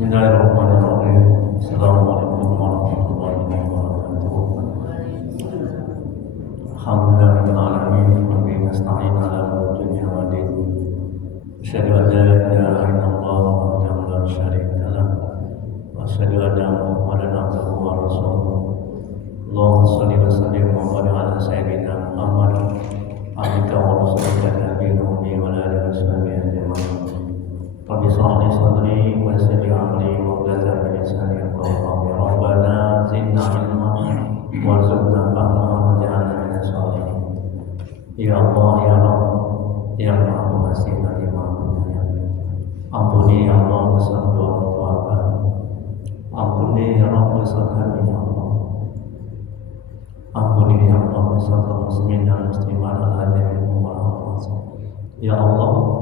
Bismillahirrahmanirrahim. Assalamualaikum warahmatullahi wabarakatuh. Alhamdulillahirabbil alamin wa bihi nasta'in 'ala umuri dunya waddin. Asyhadu an la ilaha illallah wahdahu la syarika lah wa asyhadu anna Muhammadan abduhu wa rasuluh. Allahumma shalli wa sallim wa barik ala sayyidina Muhammad abdika wa rasulika nabiyil ummi wa ala alihi wa sahbihi ajma'in. Rabbi shrah li sadri wa yassir li amri wahlul 'uqdatam min lisani yafqahu qawli. Rabbana zidna ilma warzuqna fahma waj'alna minas sholihin. Ya Allah ya Rabb yang Maha Pengasih lagi Maha Penyayang, ampuni ya Allah dosa orang tua kami, ampuni ya Rabb dosa kami ya Allah, ampuni ya Allah dosa kaum muslimin dan muslimat al-hadirin wa ya Allah,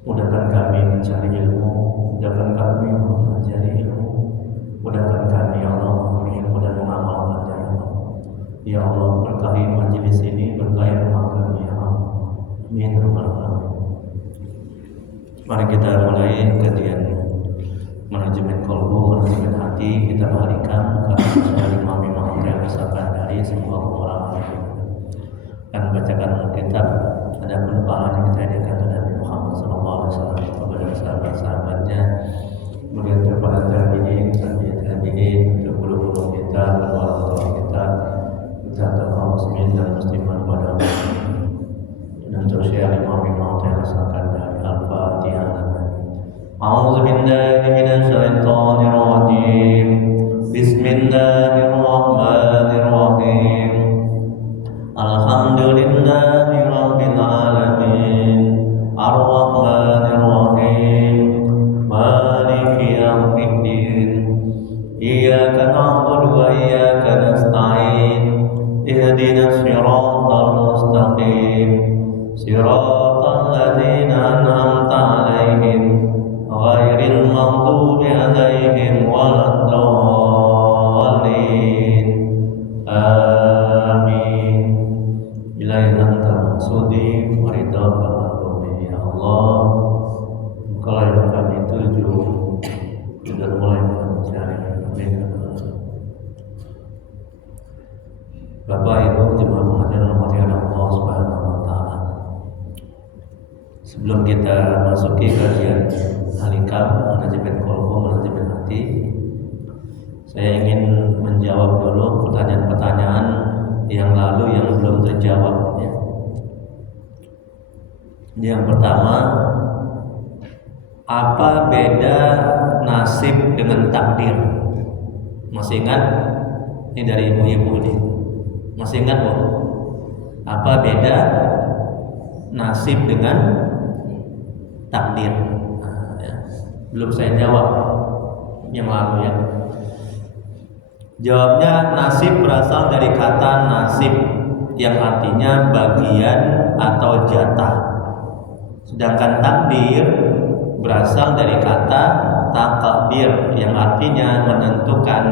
mudahkan kami mencari ilmu, mudahkan kami mempelajari ilmu, mudahkan kami ya Allah memahami ilmu dan mengamalkannya ya Allah. Ya Allah, berkahi majelis ini, berkahi rumah kami ya Allah. Amin ya rabbal alamin. Mari kita mulai kajian manajemen qalbu, manajemen hati. Kita balikan karena imam-imam yang misalkan dari semua orang dan bacakan kitab. Ada penumpahan yang kita edikan dari Nabi Muhammad SAW kepada sahabat-sahabatnya, kemudian kepada tabi'in, untuk guru-guru kita, orang tua kita, kaum muslimin dan muslimat pada dan terus ya imam-imam yang rasakan dari Al-Fatihah. A'udzu billahi minasy syaithanir rajim. Bismillahirrahmanirrahim. Alhamdulillahi rabbil alamin. Ar-Rahmanir Rahim. Maliki yaumiddin. Iyyaka na'budu wa iyyaka nasta'in. Ihdinas siratal mustaqim. Siratal ladzina an'amta 'alaihim ghairil maghdubi 'alaihim waladdallin. Amin. Ilahi anta maksudi waridaka matlubi ya Allah. Engkau yang kami tuju dan mulai mencari. Amin. Bapak Ibu jemaah pengajian rahmati Allah Subhanahu wa taala. Sebelum kita masuki kajian Al-Hikam, manajemen qalbu, manajemen hati, saya ingin menjawab dulu pertanyaan-pertanyaan yang lalu yang belum terjawab ya. Yang pertama, apa beda nasib dengan takdir? Masih ingat? Ini dari ibu-ibu nih. Masih ingat Bu? Apa beda nasib dengan takdir? Nah, ya. Belum saya jawab yang lalu ya. Jawabnya, nasib berasal dari kata nasib yang artinya bagian atau jatah. Sedangkan takdir berasal dari kata takdir yang artinya menentukan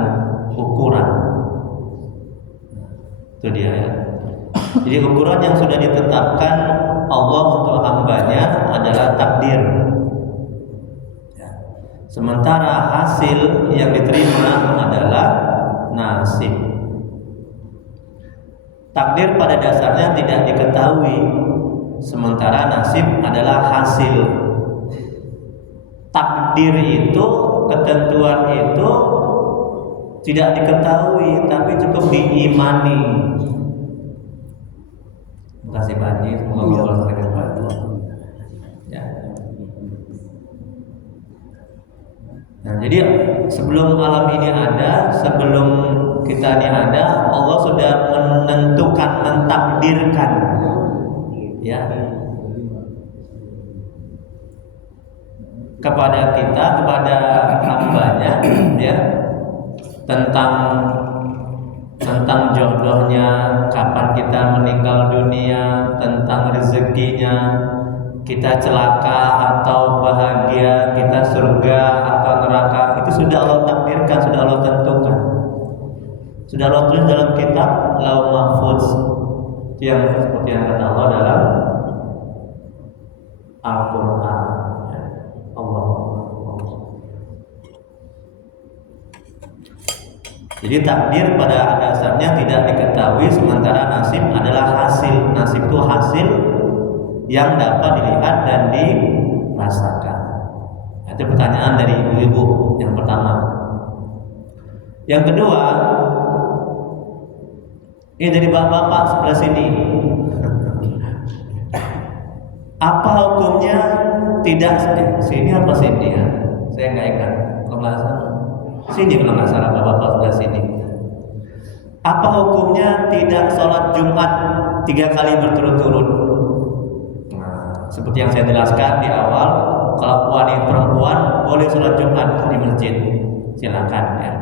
ukuran. Itu dia ya. Jadi ukuran yang sudah ditetapkan Allah untuk hambanya adalah takdir. Ya. Sementara hasil yang diterima adalah nasib. Takdir pada dasarnya tidak diketahui, sementara nasib adalah hasil. Takdir itu, ketentuan itu tidak diketahui, tapi cukup diimani. Terima kasih Pak Haji, semoga Allah berkati. Ya. Nah, jadi sebelum alam ini ada, sebelum kita ini ada, Allah sudah menentukan, mentakdirkan, ya, kepada kita, kepada hambanya, ya, tentang jodohnya, kapan kita meninggal dunia, tentang rezekinya, kita celaka atau bahagia, kita surga atau neraka, itu sudah Allah takdirkan, sudah Allah tentukan, sudah Allah tulis dalam kitab Lauh Mahfuz, yang seperti yang kata Allah dalam Al-Quran. Allah Jadi takdir pada dasarnya tidak diketahui, sementara nasib adalah hasil. Nasib itu hasil yang dapat dilihat dan dirasakan. Itu pertanyaan dari ibu-ibu yang pertama. Yang kedua, ini dari bapak-bapak sebelah sini. Apa hukumnya tidak sini apa sini ya? Saya nggak ingat. Kalau nggak salah sini, kalau nggak salah bapak-bapak sebelah sini. Apa hukumnya tidak sholat Jumat 3 kali berturut-turut? Nah, seperti yang saya jelaskan di awal, kalau wanita perempuan boleh sholat Jumat di masjid, silakan ya.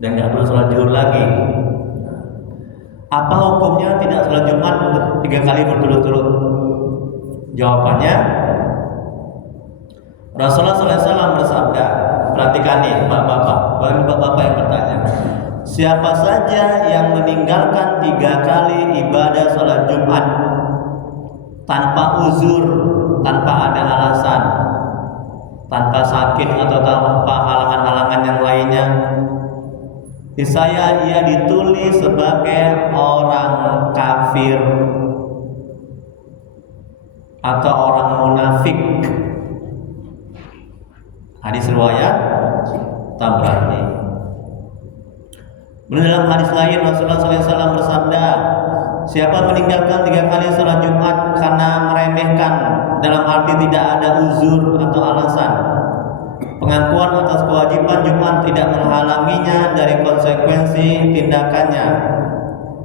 Dan nggak perlu sholat zuhur lagi. Apa hukumnya tidak sholat Jumat 3 kali berturut-turut? Jawabannya, Rasulullah SAW bersabda, perhatikan nih bapak-bapak, baru bapak-bapak yang bertanya. Siapa saja yang meninggalkan 3 kali ibadah sholat Jumat tanpa uzur, tanpa ada alasan, tanpa sakit atau tanpa halangan-halangan yang lainnya, saya ia ditulis sebagai orang kafir atau orang munafik. Hadis riwayat Tabrani. Dalam hadis lain Rasulullah SAW bersabda, siapa meninggalkan 3 kali sholat Jumat karena meremehkan, dalam arti tidak ada uzur atau alasan, pengakuan atas kewajiban Jumat tidak menghalanginya dari konsekuensi tindakannya.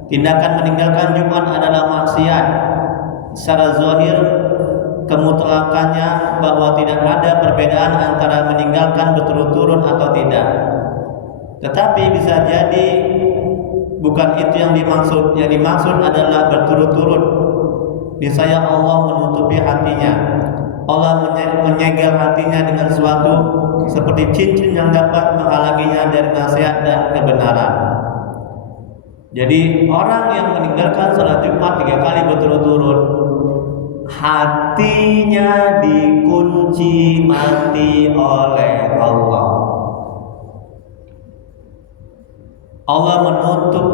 Tindakan meninggalkan Jumat adalah maksiat. Secara zahir kemutlakannya bahwa tidak ada perbedaan antara meninggalkan berturut-turut atau tidak. Tetapi bisa jadi bukan itu yang dimaksud. Yang dimaksud adalah berturut-turut. Niscaya Allah menutupi hatinya. Allah menyegel hatinya dengan sesuatu seperti cincin yang dapat menghalanginya dari nasihat dan kebenaran. Jadi orang yang meninggalkan sholat Jumat 3 kali berturut-turut, hatinya dikunci mati oleh Allah. Allah menutup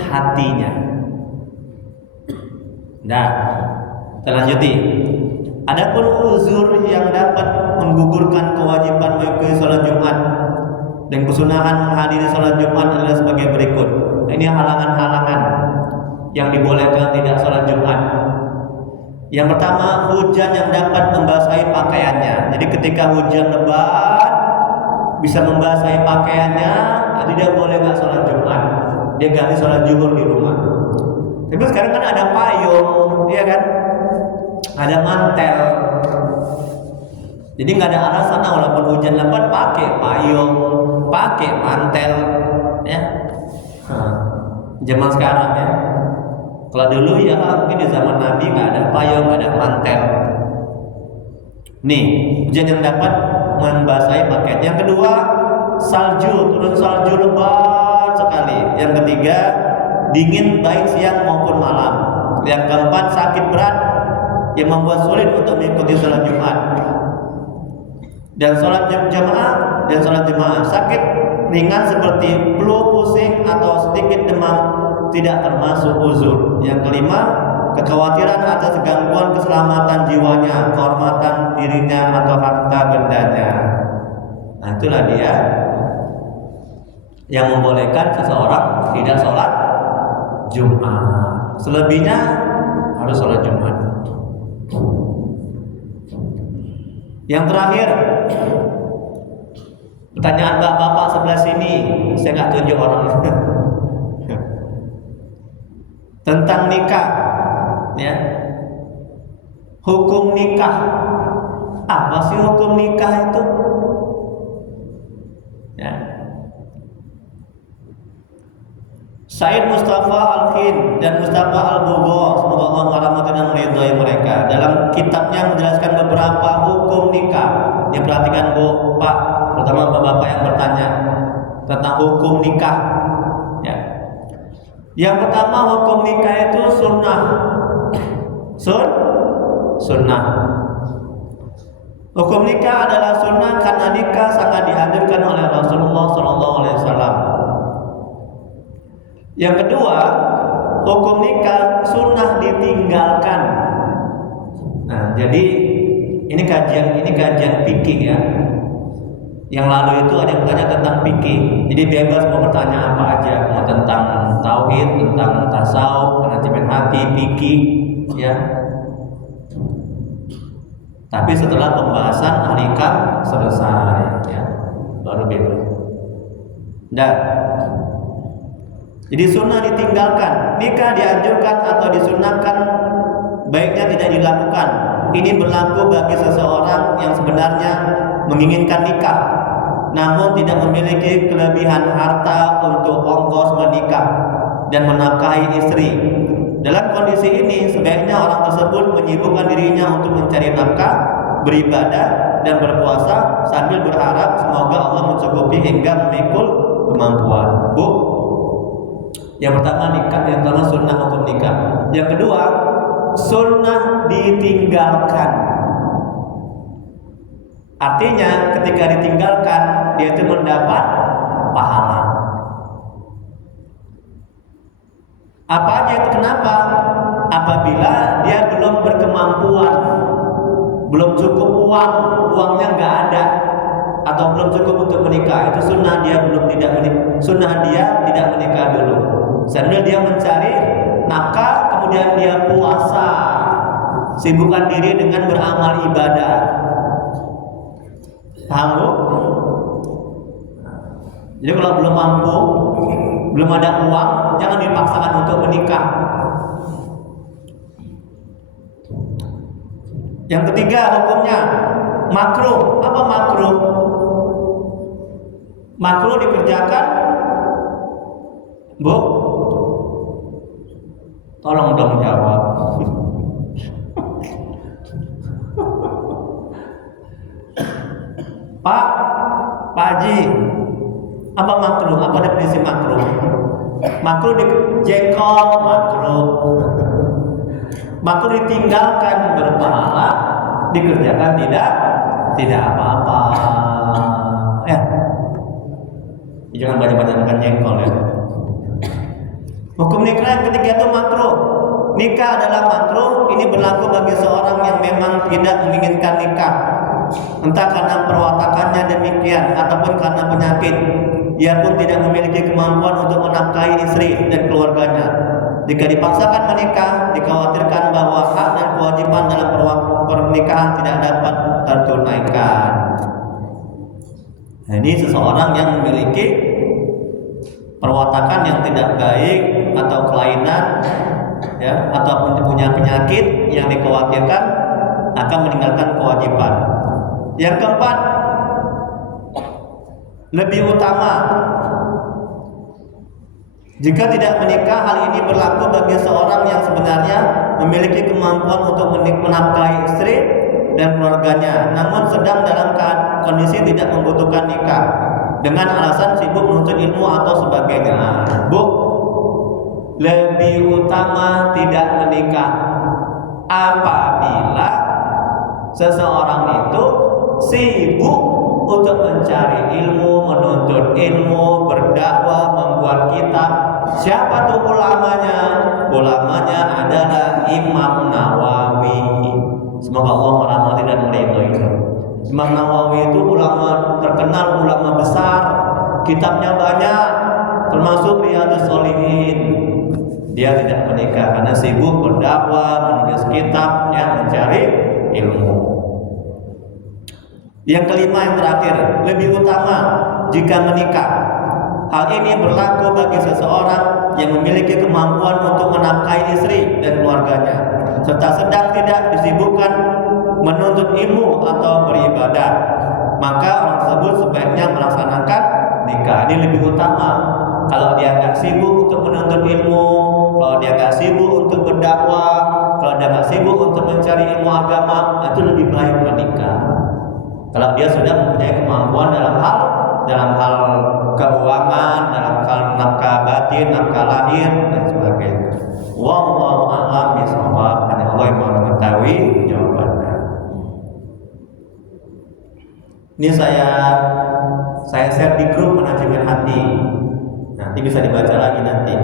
hatinya. Nah, kita lanjuti. Adapun uzur yang dapat menggugurkan kewajiban mengikuti sholat Jumat dan kesunahan menghadiri sholat Jumat adalah sebagai berikut. Ini halangan-halangan yang dibolehkan tidak sholat Jumat. Yang pertama, hujan yang dapat membasahi pakaiannya. Jadi ketika hujan lebat bisa membasahi pakaiannya, jadi dia boleh nggak sholat Jumat. Dia ganti sholat zuhur di rumah. Tapi sekarang kan ada payung, ya kan? Ada mantel. Jadi nggak ada alasan, walaupun hujan lebat pakai payung, pakai mantel, ya. Zaman sekarang ya. Kalau dulu ya mungkin di zaman Nabi nggak ada payung, nggak ada mantel. Nih, hujan yang dapat membasahi pakaian. Yang kedua, salju, turun salju lebat sekali. Yang ketiga, dingin baik siang maupun malam. Yang keempat, sakit berat yang membuat sulit untuk mengikuti sholat Jumat. Dan sholat jamaah dan sholat jemaah, sakit ringan seperti flu, pusing atau sedikit demam tidak termasuk uzur. Yang kelima, kekhawatiran atas gangguan keselamatan jiwanya, kehormatan dirinya atau harta bendanya. Nah, itulah dia yang membolehkan seseorang tidak sholat Jumat. Selebihnya harus sholat Jumat. Yang terakhir, pertanyaan bapak sebelah sini, saya nggak tunjuk orang tentang nikah, ya. Hukum nikah, apa sih hukum nikah itu? Ya. Said Mustafa Al-Khin dan Mustafa Al-Bugho, semoga Allah merahmati dan meridhai mereka, dalam kitabnya menjelaskan beberapa hukum nikah. Ya, perhatikan Bu, Pak, terutama bapak yang bertanya tentang hukum nikah. Ya. Yang pertama, hukum nikah itu sunnah. Sunnah. Hukum nikah adalah sunnah karena nikah sangat dihadirkan oleh Rasulullah SAW. Yang kedua, hukum nikah sunnah ditinggalkan. Nah, jadi ini kajian fikih ya. Yang lalu itu ada yang bertanya tentang fikih. Jadi bebas mau bertanya apa aja, mau tentang tauhid, tentang tasawuf, manajemen hati, fikih, ya. Tapi setelah pembahasan ahlikam selesai, ya, baru bebas. Dan jadi sunnah ditinggalkan, nikah dianjurkan atau disunahkan, baiknya tidak dilakukan. Ini berlaku bagi seseorang yang sebenarnya menginginkan nikah, namun tidak memiliki kelebihan harta untuk ongkos menikah dan menafkahi istri. Dalam kondisi ini, sebaiknya orang tersebut menyibukkan dirinya untuk mencari nafkah, beribadah, dan berpuasa sambil berharap semoga Allah mencukupi hingga memikul kemampuan. Bu, yang pertama nikah, yang pertama sunnah hukum nikah. Yang kedua, sunnah ditinggalkan. Artinya ketika ditinggalkan, dia itu mendapat pahala. Apa aja itu, kenapa? Apabila dia belum berkemampuan, belum cukup uang, uangnya nggak ada, atau belum cukup untuk menikah, itu sunnah dia tidak menikah dulu. Sambil dia mencari nafkah, kemudian dia puasa, sibukkan diri dengan beramal ibadah. Paham bu? Jadi kalau belum mampu, belum ada uang, jangan dipaksakan untuk menikah. Yang ketiga hukumnya makruh. Apa makruh? Makruh dikerjakan, bu? Tolong dong jawab. Pak Haji, apa makruh? Apa definisi makruh? Makruh dijengkol, makruh. Makruh ditinggalkan berpahala, dikerjakan tidak apa-apa. Ya, jangan banyak-banyak makan jengkol ya. Hukum nikah yang ketiga itu makruh. Nikah adalah makruh. Ini berlaku bagi seorang yang memang tidak menginginkan nikah, entah karena perwatakannya demikian ataupun karena penyakit. Ia pun tidak memiliki kemampuan untuk menafkahi istri dan keluarganya. Jika dipaksakan menikah, dikhawatirkan bahwa hak dan kewajiban dalam pernikahan tidak dapat tertunaikan. Nah, ini seseorang yang memiliki perwatakan yang tidak baik atau kelainan, ya, ataupun punya penyakit yang dikhawatirkan akan meninggalkan kewajiban. Yang keempat, lebih utama, jika tidak menikah, hal ini berlaku bagi seorang yang sebenarnya memiliki kemampuan untuk menafkahi istri dan keluarganya, namun sedang dalam kondisi tidak membutuhkan nikah dengan alasan sibuk menuntut ilmu atau sebagainya. Bu, lebih utama tidak menikah apabila seseorang itu sibuk untuk mencari ilmu, menuntut ilmu, berdakwah, membuat kitab. Siapa tuh ulamanya? Ulamanya adalah Imam Nawawi. Semoga Allah merahmati dan meridhoi. Imam Nawawi itu ulama terkenal, ulama besar, kitabnya banyak, termasuk Riyadhus Shalihin. Dia tidak menikah karena sibuk berdakwah, menulis kitab, ya, mencari ilmu. Yang kelima, yang terakhir, lebih utama jika menikah. Hal ini berlaku bagi seseorang yang memiliki kemampuan untuk menafkahi istri dan keluarganya, serta sedang tidak disibukkan menuntut ilmu atau beribadah. Maka orang tersebut sebaiknya melaksanakan nikah. Ini lebih utama. Kalau dia nggak sibuk untuk menuntut ilmu, kalau dia nggak sibuk untuk berdakwah, kalau dia nggak sibuk untuk mencari ilmu agama, itu lebih baik menikah. Kalau dia sudah mempunyai kemampuan dalam hal keuangan, dalam hal nafkah batin, nafkah lahir, dan sebagainya. Wallahu a'lam bishawab. Hanya Allah yang mengetahui jawabannya. Ini saya share di grup manajemen hati. Nanti bisa dibaca lagi nanti.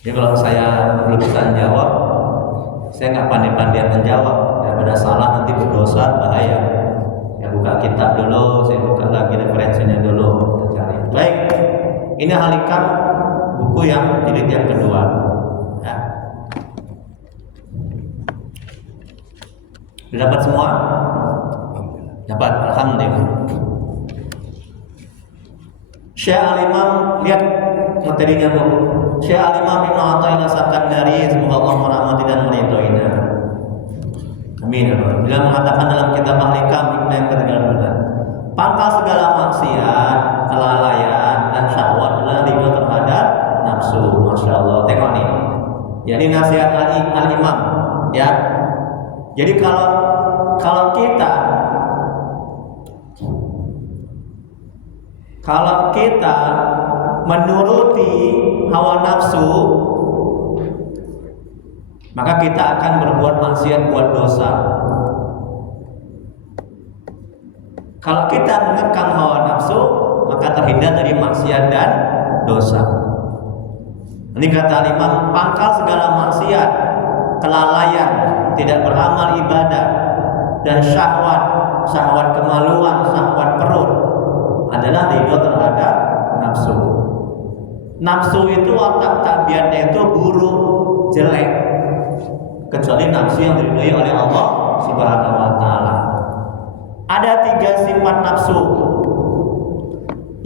Jadi kalau saya belum bisa menjawab, saya nggak pandai-pandai menjawab. Daripada salah nanti berdosa, bahaya. Ya buka kitab dulu, saya buka lagi referensinya dulu, kita cari. Baik, ini Halikam, buku yang jilid yang kedua. Ya. Dapat semua? Dapat, alhamdulillah. Syekh Al-Imam, lihat materinya Bu. Syekh Al-Imam Ibnu Athaillah Sakandari, semoga Allah merahmati dan meridhoinya. Amin. Bila mengatakan dalam kitab Al-Hikam hikmah yang ke-39, pangkal segala maksiat, kelalaian dan syahwat adalah ridho terhadap nafsu. Masya Allah. Tengok nih. Ya, ini nasihat Al-Imam. Ya. Jadi kalau kita menuruti hawa nafsu, maka kita akan berbuat maksiat, buat dosa. Kalau kita mengekang hawa nafsu, maka terhindar dari maksiat dan dosa. Ini kata Imam, pangkal segala maksiat, kelalaian, tidak beramal ibadah, dan syahwat kemaluan, syahwat perut adalah ridho terhadap nafsu. Nafsu itu watak tabiatnya itu buruk, jelek, kecuali nafsu yang diridhoi oleh Allah Subhanahu wa taala. Ada 3 sifat nafsu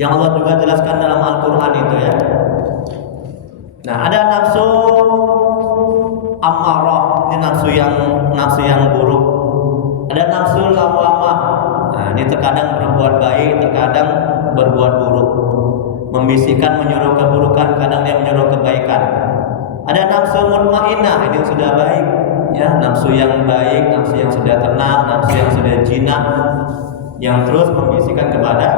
yang Allah juga jelaskan dalam Al-Qur'an itu ya. Nah, ada nafsu ammarah, ini nafsu yang buruk. Ada nafsu lawamah. Nah, ini terkadang berbuat baik, terkadang berbuat buruk. Membisikkan, menyuruh keburukan, kadang dia menyuruh kebaikan. Ada nafsu mutmainnah, ini sudah baik, ya, nafsu yang baik, nafsu yang sudah tenang, nafsu yang sudah jinak, yang terus membisikkan kepada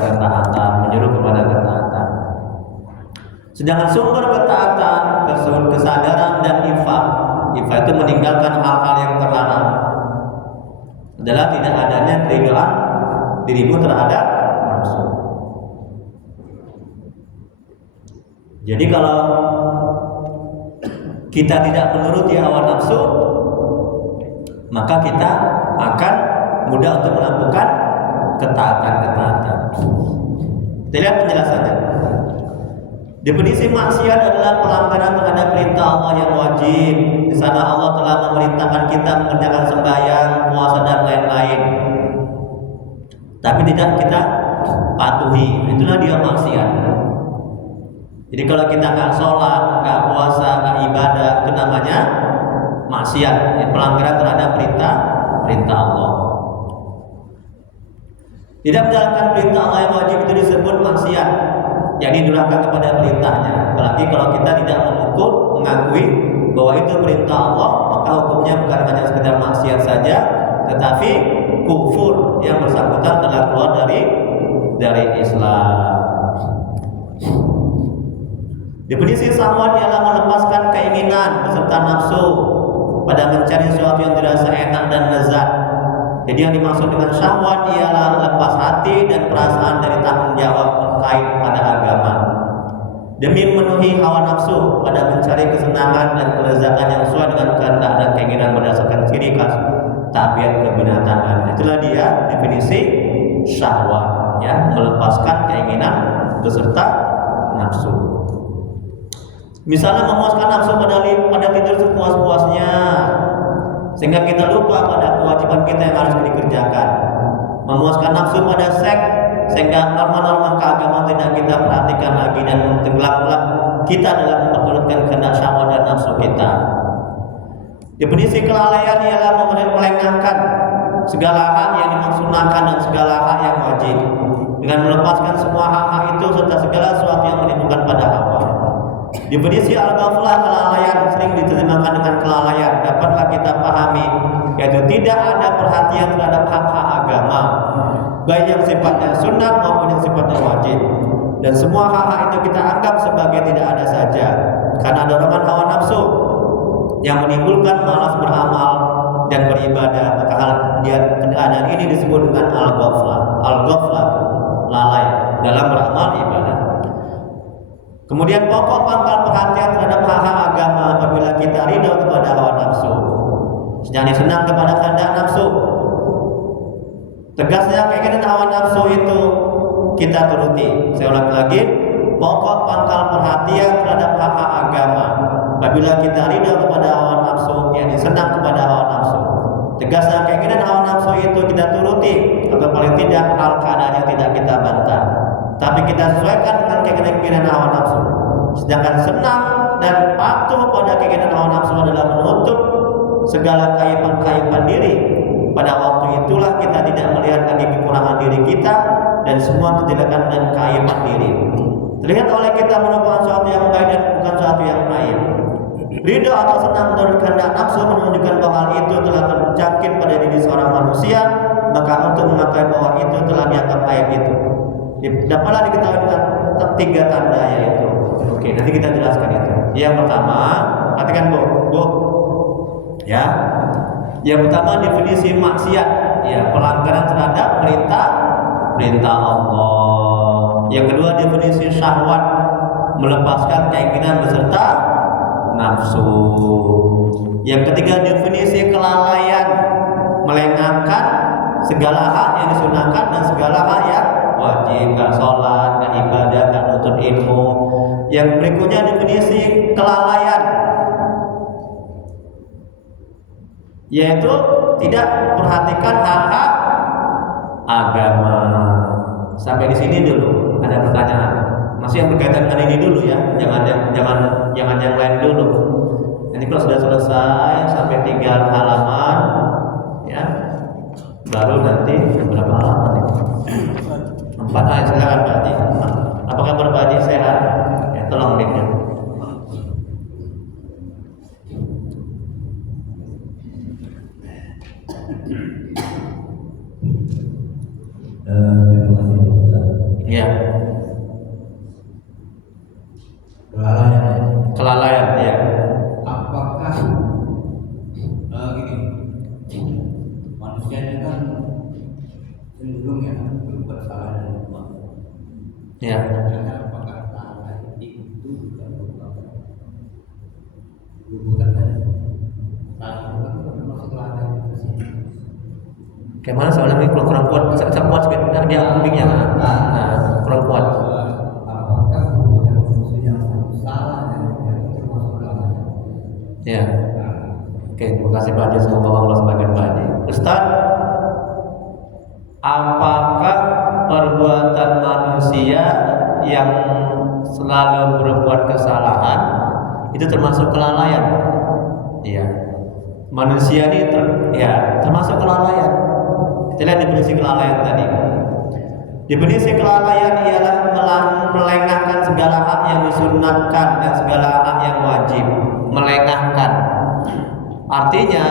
ketaatan, menyuruh kepada ketaatan. Sedangkan sumber ketaatan, kesadaran dan ifah itu meninggalkan hal-hal yang terlarang, adalah tidak adanya keridhaan dirimu terhadap nafsu. Jadi kalau kita tidak menuruti hawa nafsu, maka kita akan mudah untuk melakukan ketaatan. Kita lihat penjelasannya. Definisi maksiat adalah pelanggaran terhadap perintah Allah yang wajib. Di sana Allah telah memerintahkan kita mengerjakan sembahyang, puasa dan lain-lain, tapi tidak kita patuhi. Itulah dia maksiat. Jadi kalau kita nggak sholat, nggak puasa, nggak ibadah, itu namanya maksiat. Pelanggaran terhadap perintah Allah. Tidak menjalankan perintah Allah yang wajib itu disebut maksiat, yakni durhaka kepada perintahnya. Apalagi kalau kita tidak mengakui bahwa itu perintah Allah, maka hukumnya bukan hanya sekedar maksiat saja, tetapi kufur, yang bersangkutan telah keluar dari Islam. Definisi syahwat ialah melepaskan keinginan beserta nafsu pada mencari sesuatu yang dirasa enak dan lezat. Jadi yang dimaksud dengan syahwat ialah lepas hati dan perasaan dari tanggung jawab terkait pada agama, demi memenuhi hawa nafsu pada mencari kesenangan dan kelezatan yang sesuai dengan kehendak dan keinginan berdasarkan ciri khas tabiat kebinatangan. Itulah dia definisi syahwat, ya, melepaskan keinginan beserta nafsu. Misalnya memuaskan nafsu pada tidur sepuas-puasnya, sehingga kita lupa pada kewajiban kita yang harus dikerjakan. Memuaskan nafsu pada seks, sehingga norma-norma keagamaan tidak kita perhatikan lagi dan tenggelam-tenggelam kita dalam memperturutkan kehendak syahwat dan nafsu kita. Definisi kelalaian ialah melengahkan segala hak yang dimaksudkan dan segala hak yang wajib, dengan melepaskan semua hak-hak itu serta segala sesuatu yang menimbulkan pada hawa. Definisi al-ghaflah, kelalaian, sering diterjemahkan dengan kelalaian, dapatlah kita pahami, yaitu tidak ada perhatian terhadap hak-hak agama, baik yang sifatnya sunat maupun yang sifatnya wajib, dan semua hak-hak itu kita anggap sebagai tidak ada saja karena dorongan hawa nafsu yang menimbulkan malas beramal dan beribadah, maka keadaan ini disebut dengan al-ghaflah. Al-ghaflah, lalai dalam beramal ibadah. Kemudian pokok pangkal perhatian terhadap hak-hak agama apabila kita ridho kepada hawa nafsu, jadi senang kepada kehendak nafsu. Tegasnya keinginan hawa nafsu itu kita turuti. Saya ulang lagi, pokok pangkal perhatian terhadap hak-hak agama apabila kita ridho kepada hawa nafsu, yakni senang kepada hawa nafsu. Tegasnya keinginan hawa nafsu itu kita turuti, atau paling tidak hal keadaannya tidak kita bantah, tapi kita sesuaikan dengan keinginan hawa nafsu. Sedangkan senang dan patuh pada keinginan hawa nafsu adalah menutup segala kaipan-kaipan diri. Pada waktu itulah kita tidak melihat lagi kekurangan diri kita dan semua kejelekan dan kaipan diri. Terlihat oleh kita merupakan sesuatu yang baik dan bukan sesuatu yang aib. Ridho atau senang menurut kehendak nafsu menunjukkan bahwa hal itu telah terjangkit pada diri seorang manusia, maka untuk mengetahui bahwa itu telah dianggap aib itu dapatlah diketahui dengan tiga tanda, yaitu oke, nanti kita jelaskan itu. Yang pertama, perhatikan Bu. Ya. Yang pertama definisi maksiat, ya, pelanggaran terhadap perintah Allah. Yang kedua definisi syahwat, melepaskan keinginan beserta nafsu. Yang ketiga definisi kelalaian, melengahkan segala hak yang disunahkan dan segala hak yang wajib, nggak sholat, nggak ibadah, nggak nuntut ilmu. Yang berikutnya definisi kelalaian, yaitu tidak perhatikan hak-hak agama. Sampai di sini dulu. Ada pertanyaan? Masih yang berkaitan dengan ini dulu ya. Jangan yang lain dulu. Nanti kalau sudah selesai sampai 3 halaman, ya, baru nanti berapa halaman itu? 4 ayat. Silakan Pak Haji. Apa kabar Pak Haji? Sehat? Ya, tolong linknya. Ya. Kelalaian, ya. Apakah gini, manusia ini kan cenderung ya berbuat salah dan lupa. Ya. Apakah lalai itu juga merupakan perbuatan salah itu termasuk lalai itu sih? Kayak mana soalnya ini kurang kuat, bisa kuat sedikit. Nah, dia ambingnya, kurang kuat. Apakah perbuatan manusia yang salah dan itu termasuk lalai? Ya. Oke, terima kasih Pak Haji. Semoga Allah sebagian Pak Haji. Ustaz, apakah perbuatan manusia yang selalu berbuat kesalahan itu termasuk kelalaian? Iya. Manusia ini termasuk kelalaian. Kita lihat definisi kelalaian tadi. Definisi kelalaian ialah melengahkan segala hak yang disunatkan dan segala hak yang wajib. Melengahkan, artinya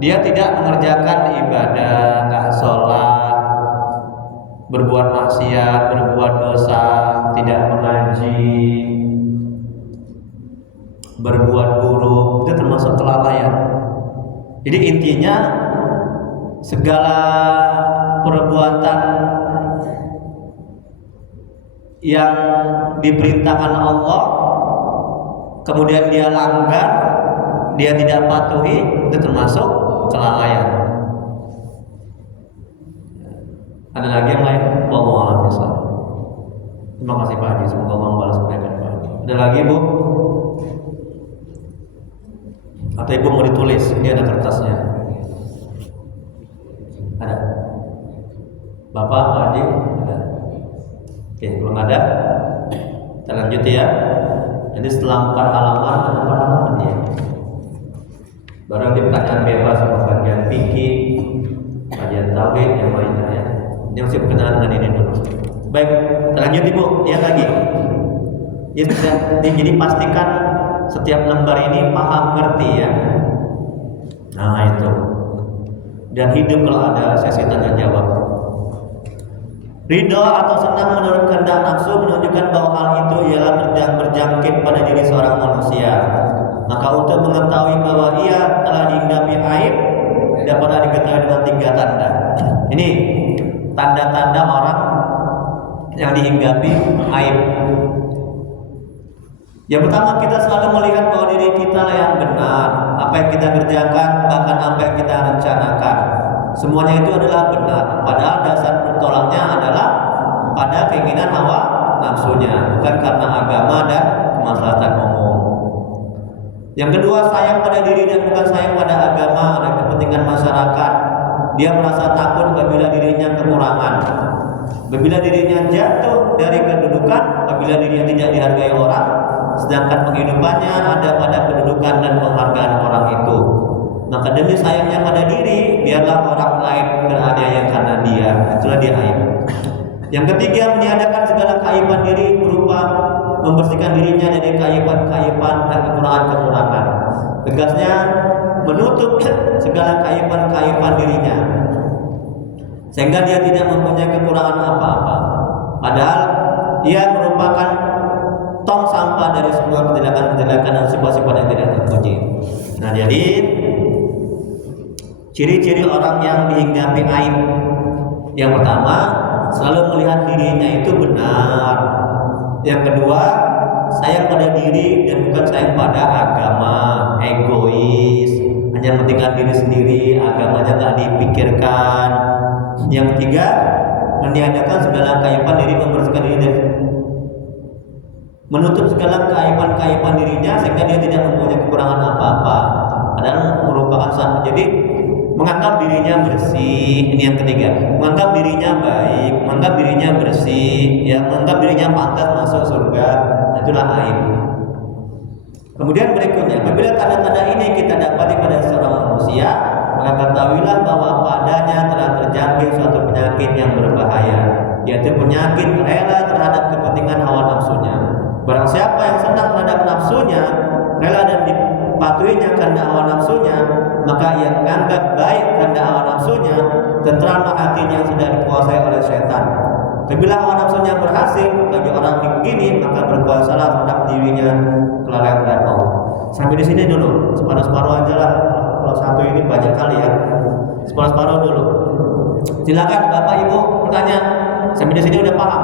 dia tidak mengerjakan ibadah, nggak sholat, berbuat maksiat, berbuat dosa, tidak mengaji, berbuat buruk, itu termasuk kelalaian. Jadi intinya segala perbuatan yang diperintahkan Allah kemudian dia langgar, dia tidak patuhi, itu termasuk kelalaian. Ada lagi yang lain? Wallahu a'lam bishawab. Terima kasih Pak Haji, semoga Allah membalas kebaikan Pak Haji. Ada lagi Bu? Atau Ibu mau ditulis? Ini ada kertasnya. Ada? Bapak, Pak Haji? Ada? Oke, belum ada? Kita lanjut ya. Jadi setelah 4 halaman, ada 4 halaman ya. Baru nanti pertanyaan bebas sama bagian fikih, bagian tauhid, yang lainnya ya. Ini masih berkenaan dengan ini dulu. Baik, kita lanjut Ibu, lihat lagi. Jadi pastikan setiap lembar ini paham, ngerti ya. Nah itu. Dan hidup kalau ada sesi tanya jawab. Ridho atau senang menurut kehendak nafsu menunjukkan bahwa hal itu ialah berjangkit pada diri seorang manusia. Maka untuk mengetahui bahwa ia telah dihinggapi aib dapat diketahui dengan 3 tanda. Ini tanda-tanda orang yang dihinggapi aib. Yang pertama, kita selalu melihat bahwa diri kita lah yang benar. Apa yang kita kerjakan, bahkan apa yang kita rencanakan, semuanya itu adalah benar. Padahal dasar bertolaknya adalah pada keinginan hawa nafsunya, bukan karena agama dan kemaslahatan umum. Yang kedua, sayang pada diri dan bukan sayang pada agama dan kepentingan masyarakat. Dia merasa takut apabila dirinya kekurangan, apabila dirinya jatuh dari kedudukan, apabila dirinya tidak dihargai orang, sedangkan penghidupannya ada pada kedudukan dan penghargaan orang itu. Maka demi sayangnya pada diri, biarlah orang lain beraniaya karena dia. Itulah dia aib. Yang ketiga, meniadakan segala keaiban diri berupa membersihkan dirinya dari keaiban-keaiban dan kekurangan-kekurangan. Tegasnya, menutup segala keaiban-keaiban dirinya, sehingga dia tidak mempunyai kekurangan apa-apa. Padahal ia merupakan tong sampah dari semua kejelekan-kejelekan dan sifat-sifat yang tidak terpuji. Nah, jadi ciri-ciri orang yang dihinggapi aib, yang pertama, selalu melihat dirinya itu benar. Yang kedua, sayang pada diri dan bukan sayang pada agama, egois, hanya mementingkan diri sendiri, agamanya nggak dipikirkan. Yang ketiga, meniadakan segala keaiban diri, membersihkan diri dari, menutup segala keaiban-keaiban dirinya sehingga dia tidak mempunyai kekurangan apa-apa. Padahal merupakan satu. Jadi menganggap dirinya bersih, ini yang ketiga. Menganggap dirinya baik, menganggap dirinya bersih, ya, menganggap dirinya pantas masuk surga. Itulah aib. Kemudian berikutnya, apabila tanda-tanda ini kita dapati pada seorang manusia, maka ketahuilah bahwa padanya telah terjangkit suatu penyakit yang berbahaya, yaitu penyakit rela terhadap kepentingan hawa nafsunya. Barang siapa yang senang terhadap nafsunya, rela dan dipatuhinya karena hawa nafsunya, maka ia menganggap baik karena hawa nafsunya, tenteramlah hatinya yang sudah dikuasai oleh setan. Apabila hawa nafsunya berhasil bagi orang begini, maka berkuasalah terhadap dirinya kelalaian dan Allah. Sampai di sini dulu, separuh-separuh aja lah. Kalau satu ini banyak kali ya, separuh-separuh dulu. Silakan Bapak Ibu bertanya. Sampai di sini udah paham?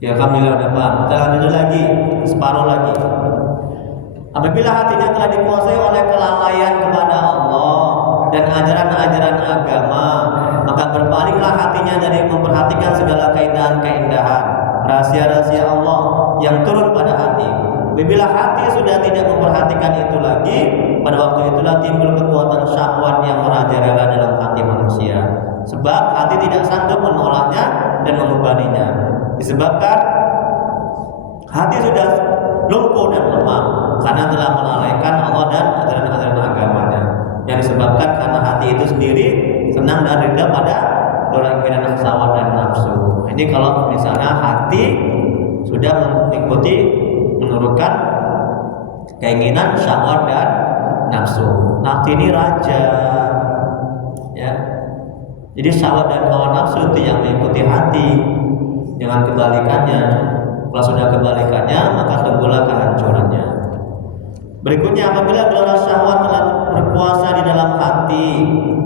Ya, alhamdulillah udah paham. Kita lanjut lagi, separuh lagi. Apabila hatinya telah dikuasai oleh kelalaian kepada Allah dan ajaran-ajaran agama, maka berpalinglah hatinya dari memperhatikan segala keindahan-keindahan, rahasia-rahasia Allah yang turun pada hati. Apabila hati sudah tidak memperhatikan itu lagi, pada waktu itulah timbul kekuatan syahwat yang merajalela dalam hati manusia. Sebab hati tidak sanggup menolaknya dan membebaninya. Disebabkan hati sudah lumpuh dan lemah karena telah melalaikan Allah dan ajaran-ajaran agamanya. Yang disebabkan karena hati itu sendiri senang dan ridha pada dorongan keinginan syahwat dan nafsu. Ini kalau misalnya hati sudah mengikuti menurutkan keinginan syahwat dan nafsu. Hati ini raja, ya. Jadi syahwat dan hawa nafsu itu yang mengikuti hati. Jangan kebalikannya. Kalau sudah kebalikannya, maka tunggulah kehancurannya. Berikutnya, apabila gelora syahwat telah berkuasa di dalam hati,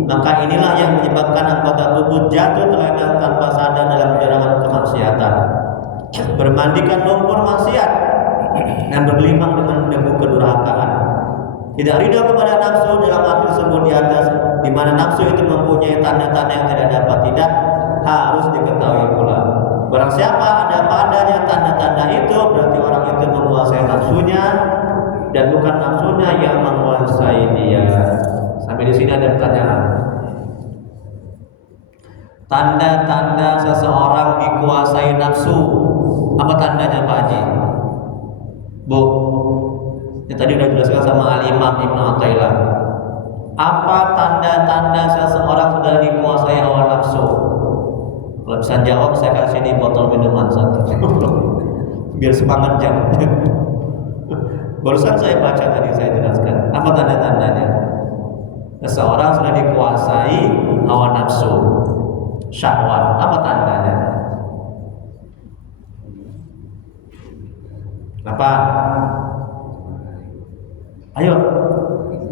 maka inilah yang menyebabkan anggota tubuh jatuh terlena tanpa sadar dalam perjalanan kemaksiatan, bermandikan lumpur maksiat dan bergelimang dengan debu kedurhakaan. Tidak ridho kepada nafsu dalam hati tersebut di atas, di mana nafsu itu mempunyai tanda-tanda yang tidak dapat tidak harus diketahui pula. Barang siapa ada padanya tanda-tanda itu, berarti orang itu menguasai nafsunya dan bukan nafsunya yang menguasai dia. Sampai di sini ada pertanyaan. Tanda-tanda seseorang dikuasai nafsu, apa tandanya Pak Haji? Bu, ini tadi sudah dijelaskan sama Al-Imam Ibnu Athaillah. Apa tanda-tanda seseorang sudah dikuasai hawa nafsu? Kalau bisa jawab, saya kasih ini botol minuman satu biar semangat jawabnya. Barusan saya baca tadi, saya jelaskan apa tanda-tandanya. Seseorang sudah dikuasai hawa nafsu. Kenapa? Ayo,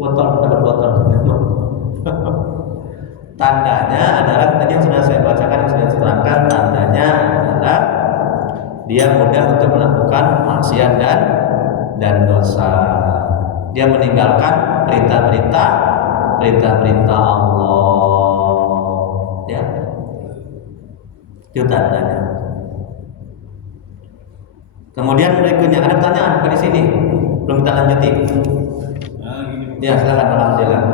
botol, dapat botol. Tandanya adalah tadi yang sudah saya bacakan, yang sudah saya terangkan. Tandanya adalah dia mudah untuk melakukan maksiat dan dosa. Dia meninggalkan perintah-perintah Allah. Ya, itu tandanya. Kemudian berikutnya ada pertanyaan apa di sini? Belum kita lanjuti. Ya, silakan. Alhamdulillah.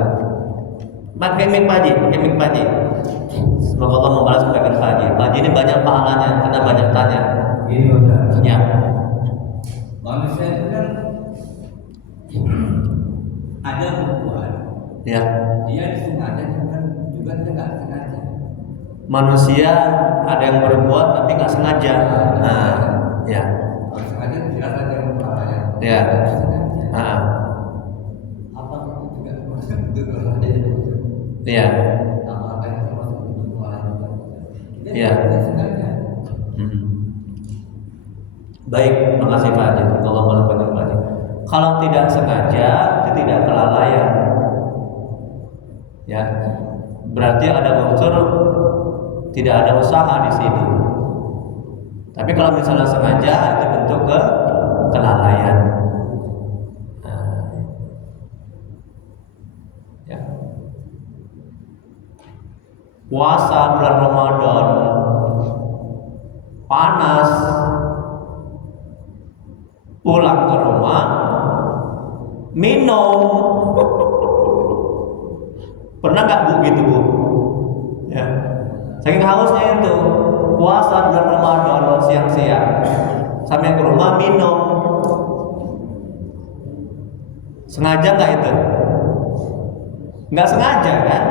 Pakai mic Pak Haji. Semoga Allah membalas kebaikan Pak Haji. Pak Haji ini banyak pahalanya karena banyak tanya. Ini Ustaz. Ya. Manusia itu kan ada perempuan. Ya. Dia disengaja juga dia nggak sengaja. Manusia ada yang berbuat tapi nggak sengaja. Nah, ya. Kalau sengaja jelas ada yang pahalanya. Ya. Sengaja. Ah, Apa itu juga termasuk bentuk dosa jadi iya. apa itu termasuk bentuk pahala juga. Iya. Dia sengaja. Baik, makasih Pak Haji. Allah membalas Pak Haji. Kalau tidak sengaja itu tidak kelalaian. Ya. Berarti ada unsur tidak ada usaha di sini. Tapi kalau misalnya sengaja itu bentuk kelalaian. Nah, ya. Puasa bulan Ramadan panas, pulang ke rumah minum. Pernah nggak Bu gitu Bu? Ya. Saking hausnya itu puasa bulan Ramadan siang-siang sampai ke rumah minum. Sengaja nggak itu? Nggak sengaja kan?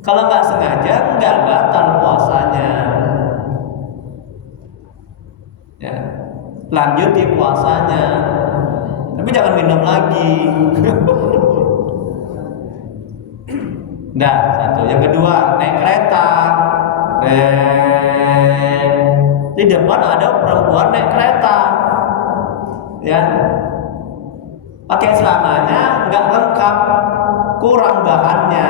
Kalau nggak sengaja nggak batal puasanya. Ya, lanjut di puasanya. Tapi jangan minum lagi. Nah, satu. Yang kedua, naik kereta. Di depan ada perempuan naik kereta. Ya. Pakai celananya nggak lengkap, kurang bahannya.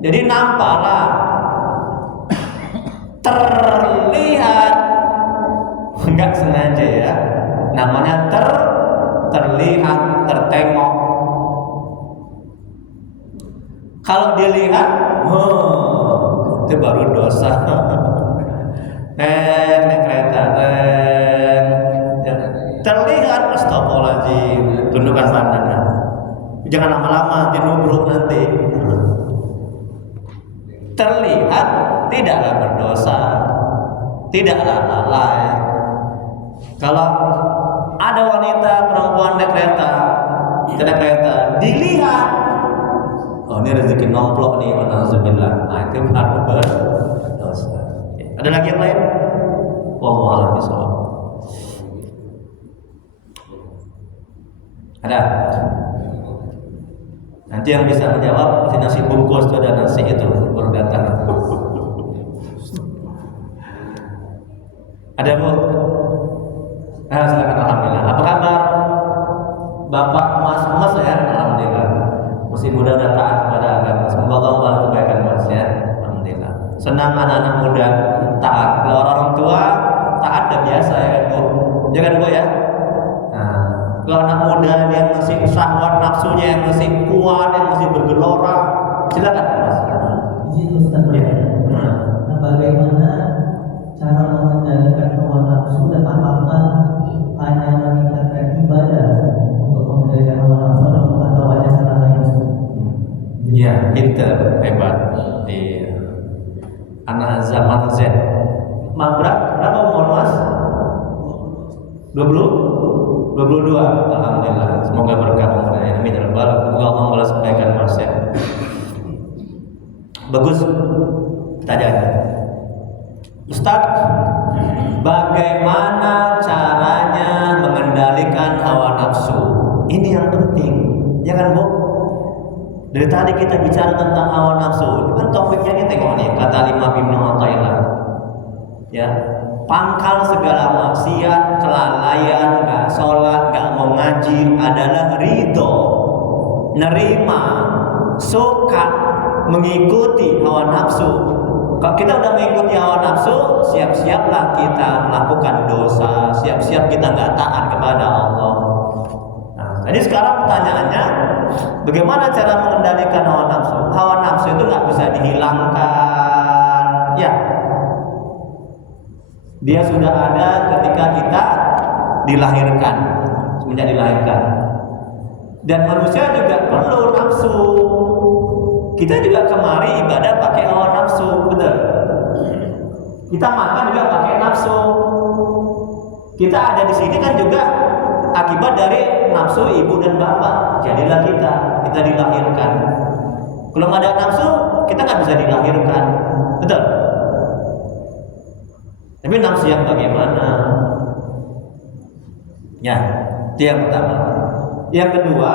Jadi nampaklah terlihat nggak sengaja ya. Namanya terlihat, tertengok. Kalau dilihat, itu baru dosa. Naik kereta, ya. Terlihat, astagfirullahaladzim, tundukkan pandangan. Jangan lama-lama, dinubruk nanti. Terlihat, tidaklah berdosa, tidaklah lalai. Kalau ada wanita perempuan naik kereta, dilihat. Oh, ini rezeki nomplok nih, alhamdulillah. Nah, itu baru berdosa. Ada lagi yang lain? Wallahu a'lam bishawab. Ada? Nanti yang bisa menjawab si nasi bungkus itu ada nasi itu baru datang. Ada Bu? Nah, silakan. Alhamdulillah. Apa kabar? Bapak Mas ya? Alhamdulillah. Masih muda dan taat kepada agama. Semoga Allah membalas kebaikan Mas ya. Alhamdulillah. Senang anak-anak muda taat. Kalau orang tua taat udah biasa ya kan Bu? Ya kan Bu ya? Nah, kalau anak muda yang masih syahwat nafsunya yang masih kuat, yang masih bergelora, silakan Mas. Izin Ustaz bertanya. Nah, bagaimana cara mengendalikan hawa nafsu dan apakah hanya meningkatkan ibadah untuk mengendalikan hawa nafsu atau ada cara lain? Ya, pinter, hebat. Iya. Anak zaman Z. Berapa umur Mas? 22. Alhamdulillah. Semoga berkah umurnya. Amin ya rabbal alamin. Semoga Allah membalas kebaikan Mas ya. Bagus pertanyaannya. Ustaz, bagaimana caranya mengendalikan hawa nafsu? Ini yang penting, ya kan Bu? Dari tadi kita bicara tentang hawa nafsu. Ini kan topiknya ini tengok nih, kata Imam Ibnu Athaillah. Ya, pangkal segala maksiat kelalaian, nggak sholat, nggak mau ngaji adalah ridho, nerima, suka, mengikuti hawa nafsu. Kalau kita udah mengikuti hawa nafsu, siap-siaplah kita melakukan dosa, siap-siap kita nggak taat kepada Allah. Nah, jadi sekarang pertanyaannya, bagaimana cara mengendalikan hawa nafsu? Hawa nafsu itu nggak bisa dihilangkan, ya. Dia sudah ada ketika kita dilahirkan, semenjak dilahirkan. Dan manusia juga perlu nafsu. Kita juga kemari ibadah pakai hawa nafsu, betul? Kita makan juga pakai nafsu. Kita ada di sini kan juga akibat dari nafsu ibu dan bapak. Jadilah kita dilahirkan. Kalau nggak ada nafsu, kita nggak bisa dilahirkan, betul? Tapi nafsu yang bagaimana? Ya, itu yang pertama. Yang kedua,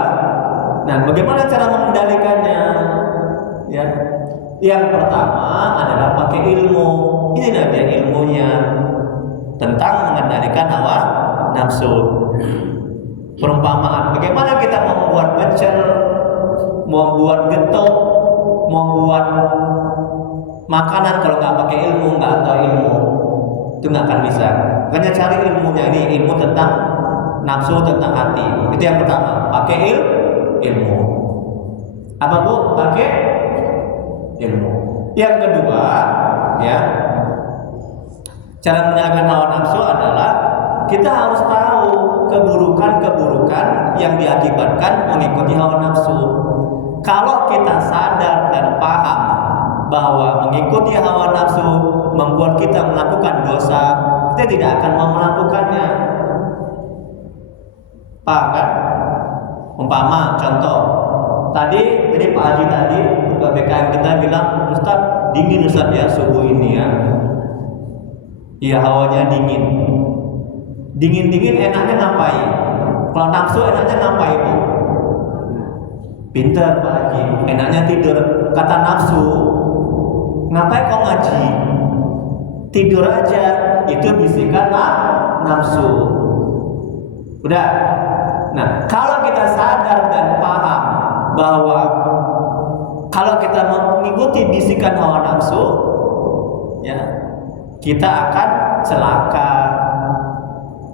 nah bagaimana cara mengendalikannya? Ya, yang pertama adalah pakai ilmu. Ini nanti ilmunya tentang mengendalikan hawa nafsu. Perumpamaan, bagaimana kita membuat pecel, membuat getuk, membuat makanan kalau nggak pakai ilmu, nggak tahu ilmu, itu nggak akan bisa. Makanya cari ilmunya, ini ilmu tentang nafsu, tentang hati. Itu yang pertama, pakai ilmu. Apa Bu? Pakai ilmu. Yang kedua, ya, cara mengendalikan hawa nafsu adalah kita harus tahu keburukan-keburukan yang diakibatkan mengikuti hawa nafsu. Kalau kita sadar dan paham bahwa mengikuti hawa nafsu membuat kita melakukan dosa, kita tidak akan mau melakukannya. Paham kan? Umpama contoh, tadi Pak Haji tadi ketua BKM kita bilang, Ustaz dingin Ustaz ya subuh ini ya. Iya hawanya dingin. Dingin-dingin enaknya ngapain? Kalau nafsu enaknya ngapain Bu? Pinter Pak Haji, enaknya tidur. Kata nafsu, ngapain kau ngaji? Tidur aja, itu bisikan nafsu. Udah. Nah, kalau kita sadar dan paham bahwa kalau kita mengikuti bisikan hawa nafsu, ya, kita akan celaka,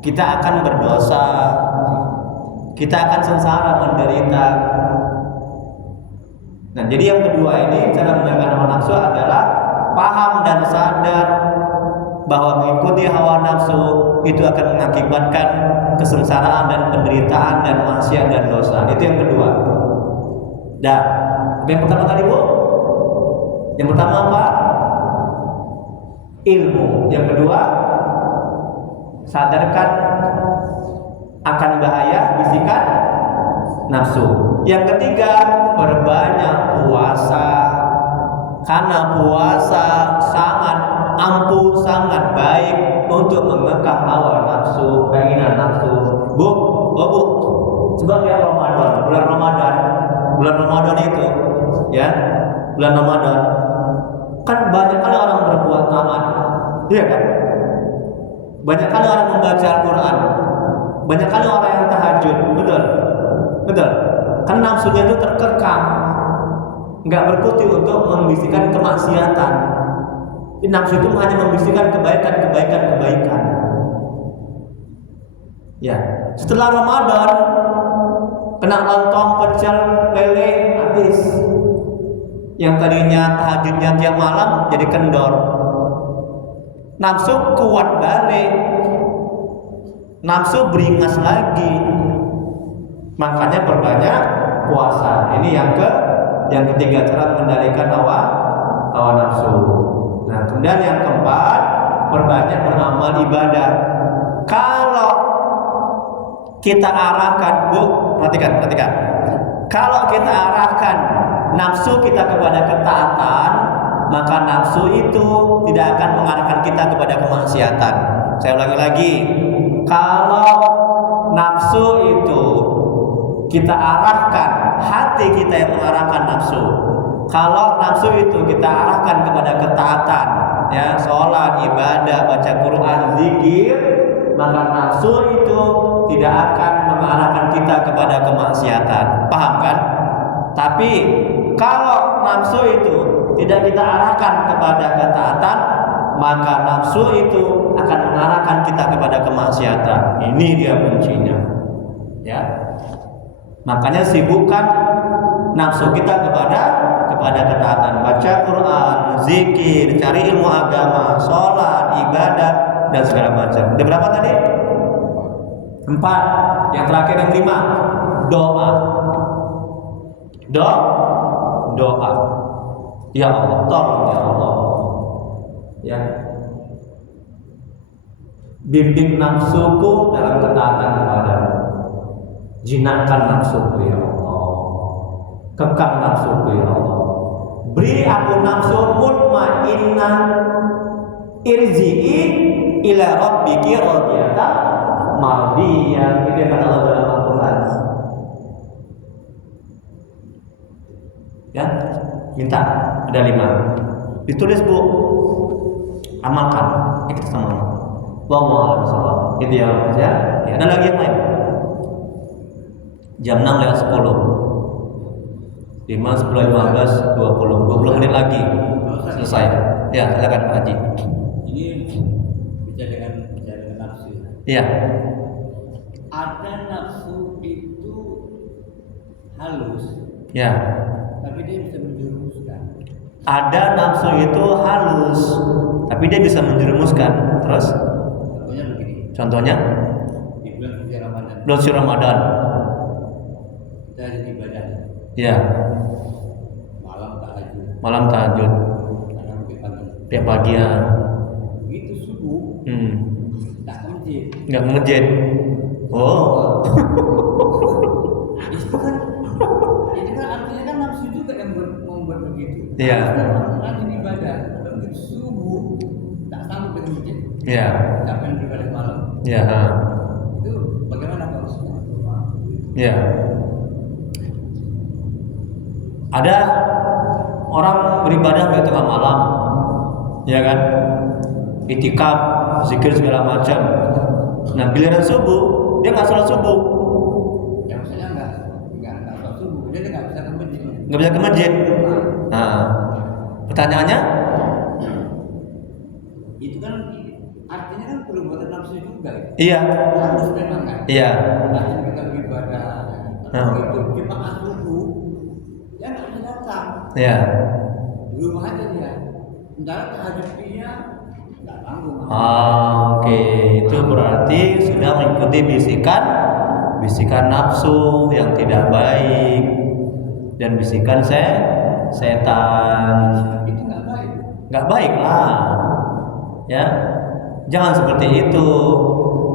kita akan berdosa, kita akan sengsara menderita. Nah, jadi yang kedua ini cara menjaga hawa nafsu adalah paham dan sadar bahwa mengikuti hawa nafsu itu akan mengakibatkan kesengsaraan dan penderitaan dan maksiat dan dosa. Itu yang kedua. Dah. Yang pertama tadi Bu? Yang pertama apa? Ilmu. Yang kedua, sadarkan akan bahaya bisikan nafsu. Yang ketiga, perbanyak puasa. Karena puasa sangat ampuh, sangat baik untuk mengekang hawa nafsu, keinginan nafsu. Bu, sebab dia Ramadan, bulan Ramadan itu, ya, bulan Ramadan, kan banyak kali orang berbuat taat, iya kan? Banyak kali orang membaca Al-Quran, banyak kali orang yang tahajud, betul. Kan nafsunya itu terkekang, nggak berkutik untuk membisikkan kemaksiatan. Nafsu itu hanya membisikkan kebaikan. Ya, setelah Ramadan kena lontong, pecel, lele, habis. Yang tadinya tahajudnya tiap malam jadi kendor. Nafsu kuat balik, nafsu beringas lagi. Makanya perbanyak puasa. Ini yang ketiga cara mengendalikan hawa nafsu. Nah, kemudian yang keempat, perbanyak beramal ibadah. Kalau kita arahkan, Bu, perhatikan. Kalau kita arahkan nafsu kita kepada ketaatan, maka nafsu itu tidak akan mengarahkan kita kepada kemaksiatan. Saya ulangi lagi. Kalau nafsu itu kita arahkan, hati kita yang mengarahkan nafsu. Kalau nafsu itu kita arahkan kepada ketaatan, ya, sholat, ibadah, baca Quran, zikir, maka nafsu itu tidak akan mengarahkan kita kepada kemaksiatan. Paham kan? Tapi kalau nafsu itu tidak kita arahkan kepada ketaatan, maka nafsu itu akan mengarahkan kita kepada kemaksiatan. Ini dia kuncinya. Ya. Makanya sibukkan nafsu kita kepada ketaatan, baca Quran, zikir, cari ilmu agama, sholat, ibadah, dan segala macam. Ada berapa tadi? 4. Yang terakhir yang 5, doa. Doa. Ya Allah, tolong ya Allah. Ya. Bimbing nafsuku dalam ketaatan kepadamu. Jinakkan nafsuku ya Allah. Kekang nafsuku ya Allah. Beri aku nafsu mutmainnah, irji'i ila rabbiki radiyatan mardiyah. Itu kata Allah dalam Al-Quran. Ya, minta ada 5. Ditulis Bu, amalkan, ikut sama. Wallahu a'lam. Itu ya, ya. Ada lagi yang lain? Jam 6 lewat 10. 5, 10, 15, 20 menit lagi selesai. Ya, silakan Pak Haji. Ini bicara dengan nafsu. Iya. Ada nafsu itu halus, Ya. tapi dia bisa menjerumuskan. Ada nafsu itu halus, tapi dia bisa menjerumuskan. Terus? Contohnya begini. Contohnya? Di bulan suci Ramadan. Bulan suci Ramadan. Kita ada ibadah. Ya. Malam tahajud. Tiap pagi ya. Begitu subuh, tak ke masjid. Nggak ke masjid. Oh. Itu kan artinya kan nafsu juga yang membuat begitu. Iya. Rajin ibadah, begitu subuh tak sanggup ke masjid. Iya. Tak pengen beribadah malam. Iya. Itu bagaimana harusnya? Iya. Ada orang beribadah di tengah malam, ya kan? Itikaf, zikir segala macam. Nah, giliran subuh, dia nggak sholat subuh. Ya maksudnya nggak sholat subuh, dia nggak bisa ke masjid. Nggak bisa ke masjid. Nah, pertanyaannya? Itu kan artinya kan perbuatan nafsu juga. Iya. Harus memang kan. Iya. Rajin kita beribadah. Kalau itu jemaah subuh, dia nggak bisa datang. Iya. Di rumah aja dia. Sementara tahajudnya nggak tanggung. Oke, itu berarti sudah mengikuti bisikan nafsu yang tidak baik dan bisikan setan. Itu nggak baik. Nggak baik lah, ya. Jangan seperti itu.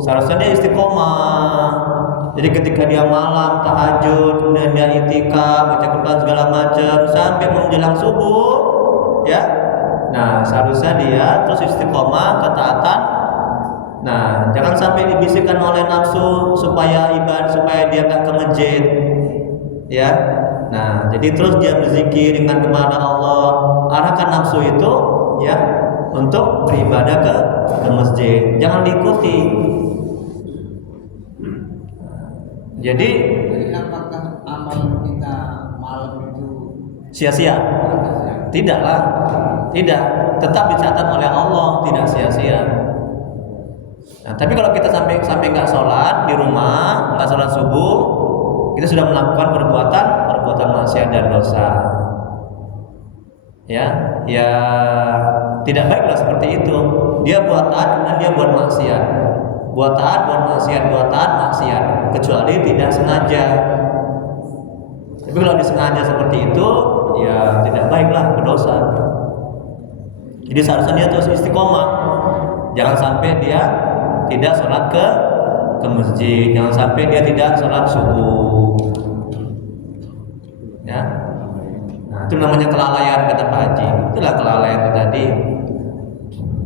Seharusnya dia istiqomah. Jadi ketika dia malam tahajud, kemudian dia itikaf, baca Quran segala macam sampai menjelang subuh, ya. Nah, seharusnya dia terus istiqomah, ketaatan. Nah, jangan sampai dibisikkan oleh nafsu supaya ibadah, supaya dia nggak ke masjid, ya. Nah, jadi terus dia berzikir dengan kepada Allah, arahkan nafsu itu, ya, untuk beribadah ke masjid. Jangan diikuti. Jadi apakah amal kita malam itu sia-sia? Tidaklah, tidak. Tetap dicatat oleh Allah, tidak sia-sia. Nah, tapi kalau kita sampai nggak sholat di rumah, nggak sholat subuh, kita sudah melakukan perbuatan maksiat dan dosa. Ya, tidak baiklah seperti itu. Dia buat taat dan dia buat maksiat. Buat taat, buat maksiat, buat taat, maksiat. Kecuali tidak sengaja. Tapi kalau disengaja seperti itu, ya tidak baiklah, berdosa. Jadi seharusnya dia terus istiqomah. Jangan sampai dia tidak sholat ke masjid. Jangan sampai dia tidak sholat subuh. Ya. Nah, itu namanya kelalaian kata Pak Haji. Itulah kelalaian itu tadi.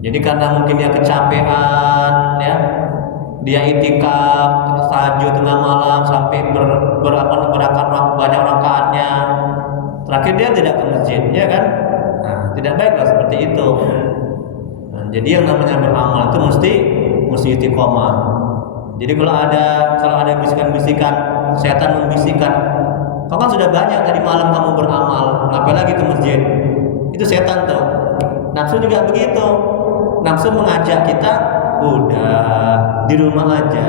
Jadi karena mungkin dia kecapean, ya. Dia itikaf, tahajud tengah malam sampai banyak rakaatnya. Terakhir dia tidak ke masjid, ya kan? Nah, tidak baiklah seperti itu. Nah, jadi yang namanya beramal itu mesti mesti istiqomah. Jadi kalau ada bisikan-bisikan, setan membisikkan, kau kan sudah banyak tadi malam kamu beramal, ngapain lagi ke masjid? Itu setan tuh. Nafsu juga begitu. Nafsu mengajak kita, udah di rumah aja,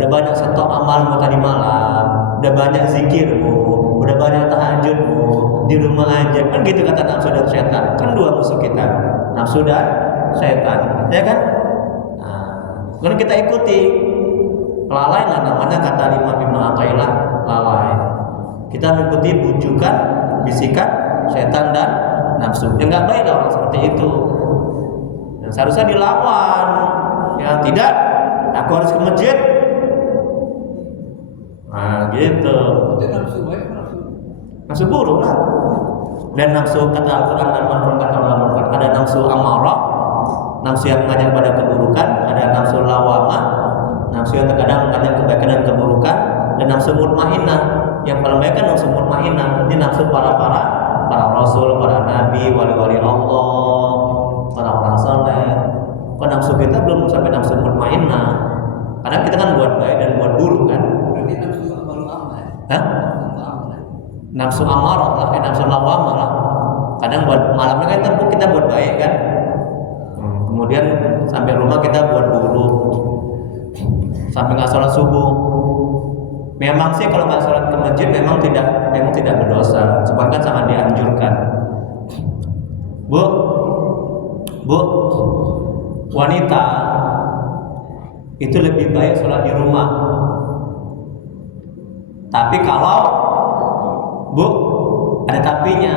udah banyak stok amalmu tadi malam, udah banyak zikirmu, udah banyak tahajudmu, di rumah aja. Kan gitu kata nafsu dan setan. Kan dua musuh kita, nafsu dan setan, ya kan? Nah, kalau kita ikuti, lalai lah namanya, kata Imam Ibnu Athaillah, lalai. Kita mengikuti bujukan, bisikan setan dan nafsu. Ya nggak baik lah orang seperti itu. Dan seharusnya dilawan. Ya tidak, aku harus ke masjid. Nah gitu. Itu nafsu baik, Nafsu buruk lah. Dan nafsu, kata Al-Quran dan Al-Quran kata ulama, ada nafsu amarah, nafsu yang mengajak pada keburukan, ada nafsu lawamah, nafsu yang terkadang mengajak kebaikan dan keburukan, dan nafsu mutmainnah. Yang paling baik kan nafsu mutmainnah. Ini nafsu para rasul, para nabi, wali-wali Allah, para orang saleh. Kalau nafsu kita belum sampai nafsu mutmainnah. Karena kita kan buat baik dan buat buruk kan. berarti nafsu amalu amal. Hah? Nafsu amarah lah, nafsu lawamah lah. Kadang buat malamnya kan kita buat baik kan. Kemudian sampai rumah kita buat buruk. Sampai nggak sholat subuh. Memang sih kalau nggak sholat ke masjid memang tidak berdosa. Cuma kan sangat dianjurkan. Bu, wanita itu lebih baik sholat di rumah. Tapi kalau Bu, ada tapinya.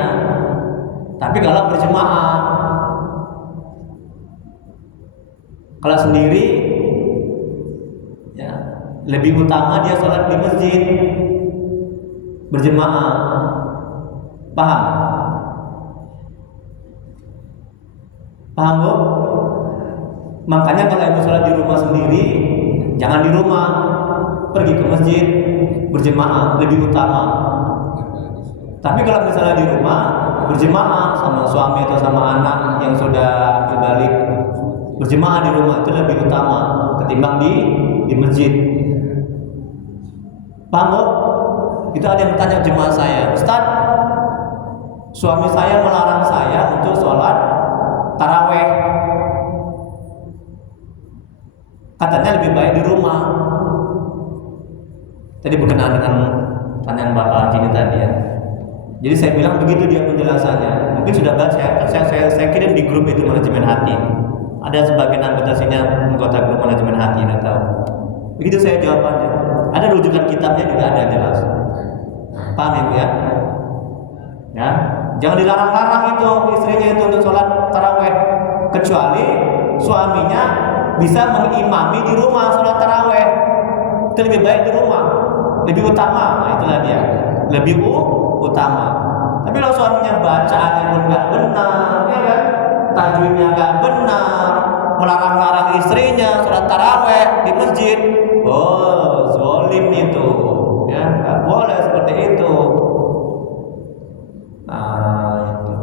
Tapi kalau berjemaah, kalau sendiri, ya lebih utama dia sholat di masjid berjemaah. Paham? Paham Bu? Makanya kalau ibu sholat di rumah sendiri, jangan di rumah, pergi ke masjid berjemaah lebih utama. Tapi kalau misalnya di rumah berjemaah sama suami atau sama anak yang sudah berbalik, berjemaah di rumah itu lebih utama ketimbang di masjid. Paham Bu? Itu ada yang bertanya jemaah saya, Ustaz, suami saya melarang saya untuk sholat taraweh. Katanya lebih baik di rumah. Tadi berkenaan dengan pertanyaan Bapak Haji ini tadi ya. Jadi saya bilang begitu dia penjelasannya. Mungkin sudah baca, saya kirim di grup itu manajemen hati. Ada sebagian anggota grup manajemen hati, nggak tahu. Begitu saya jawabannya. Ada rujukan kitabnya juga ada jelas. Paham ya Bu ya? Ya, jangan dilarang-larang itu istrinya itu untuk sholat taraweh, kecuali suaminya bisa mengimami di rumah sholat taraweh. Itu lebih baik di rumah, lebih utama. Nah itulah dia, lebih utama. Tapi kalau suaminya bacaannya pun nggak benar, ya kan? Tajwidnya nggak benar, melarang-larang istrinya sholat taraweh di masjid, oh zalim itu, ya nggak boleh seperti itu. Nah itu,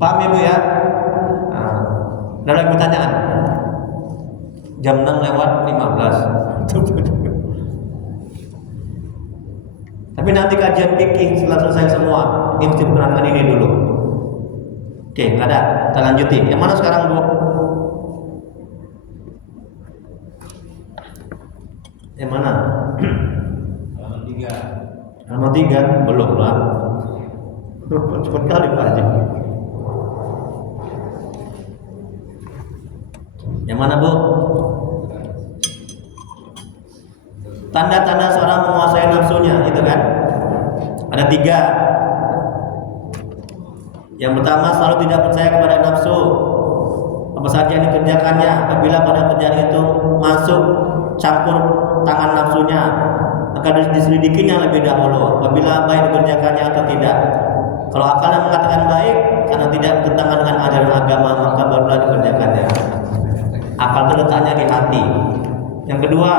paham ya Bu ya? Nah, ada lagi pertanyaan? Jam 6:15. Tapi nanti kajian fikih setelah selesai semua, ini mesti berkenaan ini dulu. Oke, nggak ada. Kita lanjutin. Yang mana sekarang Bu? Yang mana? Halaman 3. Halaman 3? Belum lah. Cepat kali Pak Haji. Yang mana Bu? Tanda-tanda seorang menguasai nafsunya, itu kan? Ada 3. Yang pertama, selalu tidak percaya kepada nafsu. Apa saja yang dikerjakannya, apabila pada kerjaan itu masuk campur tangan nafsunya, maka diselidikinya lebih dahulu. Apabila baik dikerjakannya atau tidak. Kalau akalnya mengatakan baik, karena tidak bertentangan dengan ajaran agama, maka barulah dikerjakannya. Akal itu letaknya di hati. Yang kedua,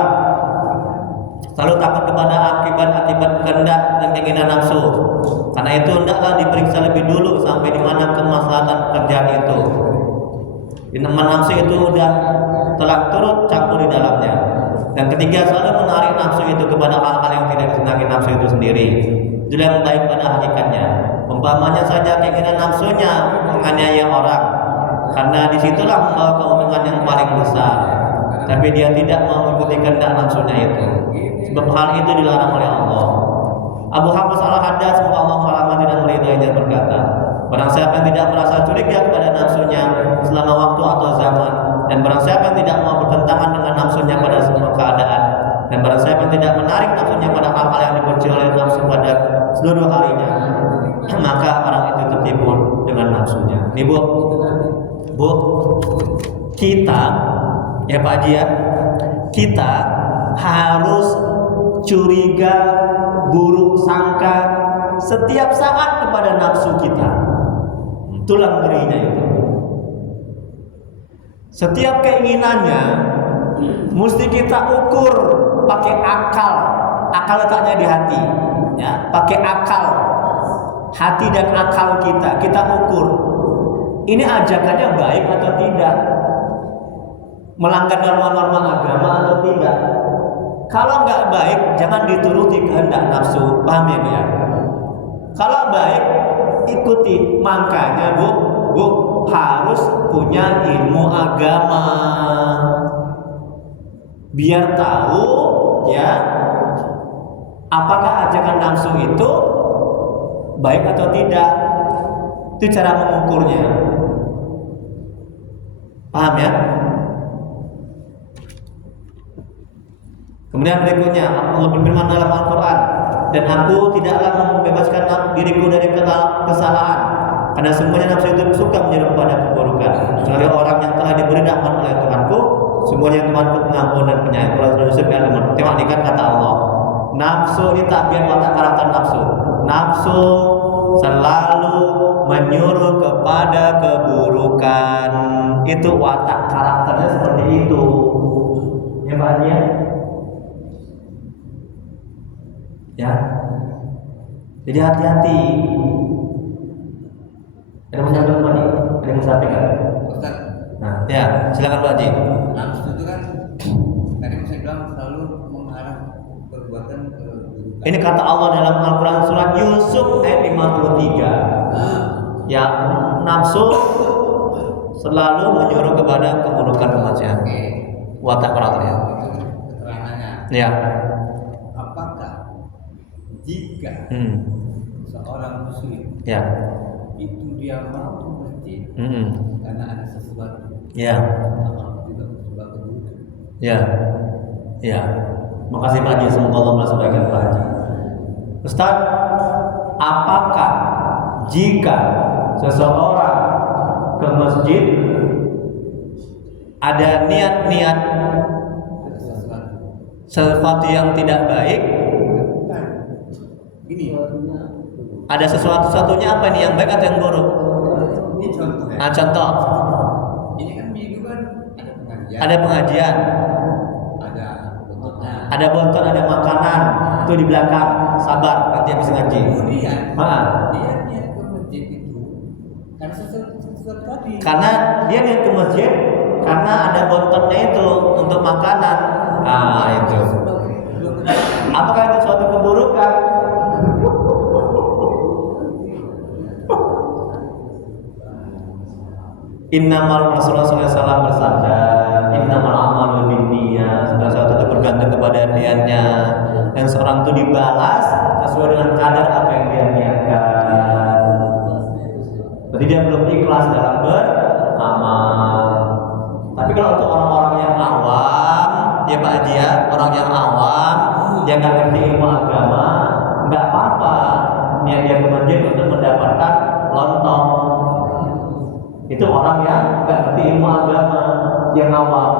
selalu takut kepada akibat-akibat kehendak dan keinginan nafsu. Karena itu hendaklah diperiksa lebih dulu sampai di mana kemaslahatan pekerjaan itu. Di nafsu itu udah telah turut campur di dalamnya. Dan ketiga, selalu menarik nafsu itu kepada hal-hal yang tidak disenangi nafsu itu sendiri. Itu yang baik pada hakikatnya. Umpamanya saja keinginan nafsunya menganiaya orang, karena disitulah membawa keuntungan yang paling besar. Tapi dia tidak mau mengikuti kehendak nafsunya itu. Sebab hal itu dilarang oleh Allah. Abu Hafiz Al-Haddad, semoga Allah merahmati dan meridainya, berkata, barang siapa yang tidak merasa curiga kepada nafsunya selama waktu atau zaman, dan barang siapa yang tidak mau bertentangan dengan nafsunya pada semua keadaan, dan barang siapa yang tidak menarik nafsunya pada hal-hal yang dibenci oleh nafsu pada seluruh harinya, maka orang itu tertipu dengan nafsunya. Nih Bu, kita, ya Pak Haji ya, kita harus curiga, buruk sangka setiap saat kepada nafsu kita. Itulah ngerinya itu. Setiap keinginannya mesti kita ukur pakai akal. Akal letaknya di hati, ya, pakai akal. Hati dan akal kita ukur. Ini ajakannya baik atau tidak? Melanggar norma-norma agama atau tidak? Kalau nggak baik, jangan dituruti kehendak nafsu. Paham ya Bu ya? Kalau baik, ikuti. Makanya Bu harus punya ilmu agama, biar tahu ya apakah ajakan nafsu itu baik atau tidak. Itu cara mengukurnya. Paham ya? Kemudian berikutnya, Allah berfirman dalam Al-Quran, dan aku tidaklah membebaskan diriku dari kesalahan, karena semuanya nafsu itu suka menyuruh kepada keburukan, kecuali orang yang telah diberi rahmat oleh Tuhanku, semuanya Tuhanku pengampun dan penyayang. Surah Yusuf ayat 5. Tengok nih kan kata Allah, nafsu ini tabiat watak karakter nafsu. Nafsu selalu menyuruh kepada keburukan. Itu watak karakternya seperti itu. Ya Pak ya? Ya, jadi hati-hati. Ada yang menyampaikan Pak Haji? Ada yang menyampaikan? Ustaz, Nah, ya, silakan Pak Haji. nafsu itu kan tadi saya bilang selalu mengarah perbuatan keburukan. Ini kata Allah dalam Al-Quran surat Yusuf ayat 53. Ya, nafsu selalu menyuruh kepada keburukan kemaksiatan. Watak karakternya. Itu keterangannya. Ya. Apakah jika seorang muslim Ya. itu dia mau ke masjid karena ada sesuatu, Ya. apa juga sebuah keburukan? Ya. Ya. Makasih Pak Haji, semoga Allah melestarikan Pak Haji. Ustaz, apakah jika seseorang ke masjid ada niat-niat Ada sesuatu yang tidak baik, bukan ini ada sesuatu-satunya apa nih, yang baik atau yang buruk? ini contohnya. Contoh, Ini kan minggu kan ada pengajian, ada pengajian, ada bentuknya. ada bonton, ada makanan, itu di belakang, sabar, nanti habis ngaji. Kemudian Maaf. dia niat ke masjid itu karena sesuatu tadi. Karena dia niat ke masjid karena ada bontonnya itu untuk makanan. Ah, itu. Apakah itu suatu keburukan? Innamal Rasulullah SAW bersabda, innamal amalu binniyat. Sudah satu itu bergantung kepada niatnya, dan seorang itu dibalas sesuai dengan kadar apa yang dia niatkan. Berarti dia belum ikhlas dalam beramal. Tapi kalau untuk orang-orang yang awam, ya Pak Haji ya, orang yang awam, yang nggak ngerti ilmu agama, nggak apa-apa niat dia ke masjid untuk mendapatkan lontong. Itu orang yang nggak ngerti ilmu agama, yang awam.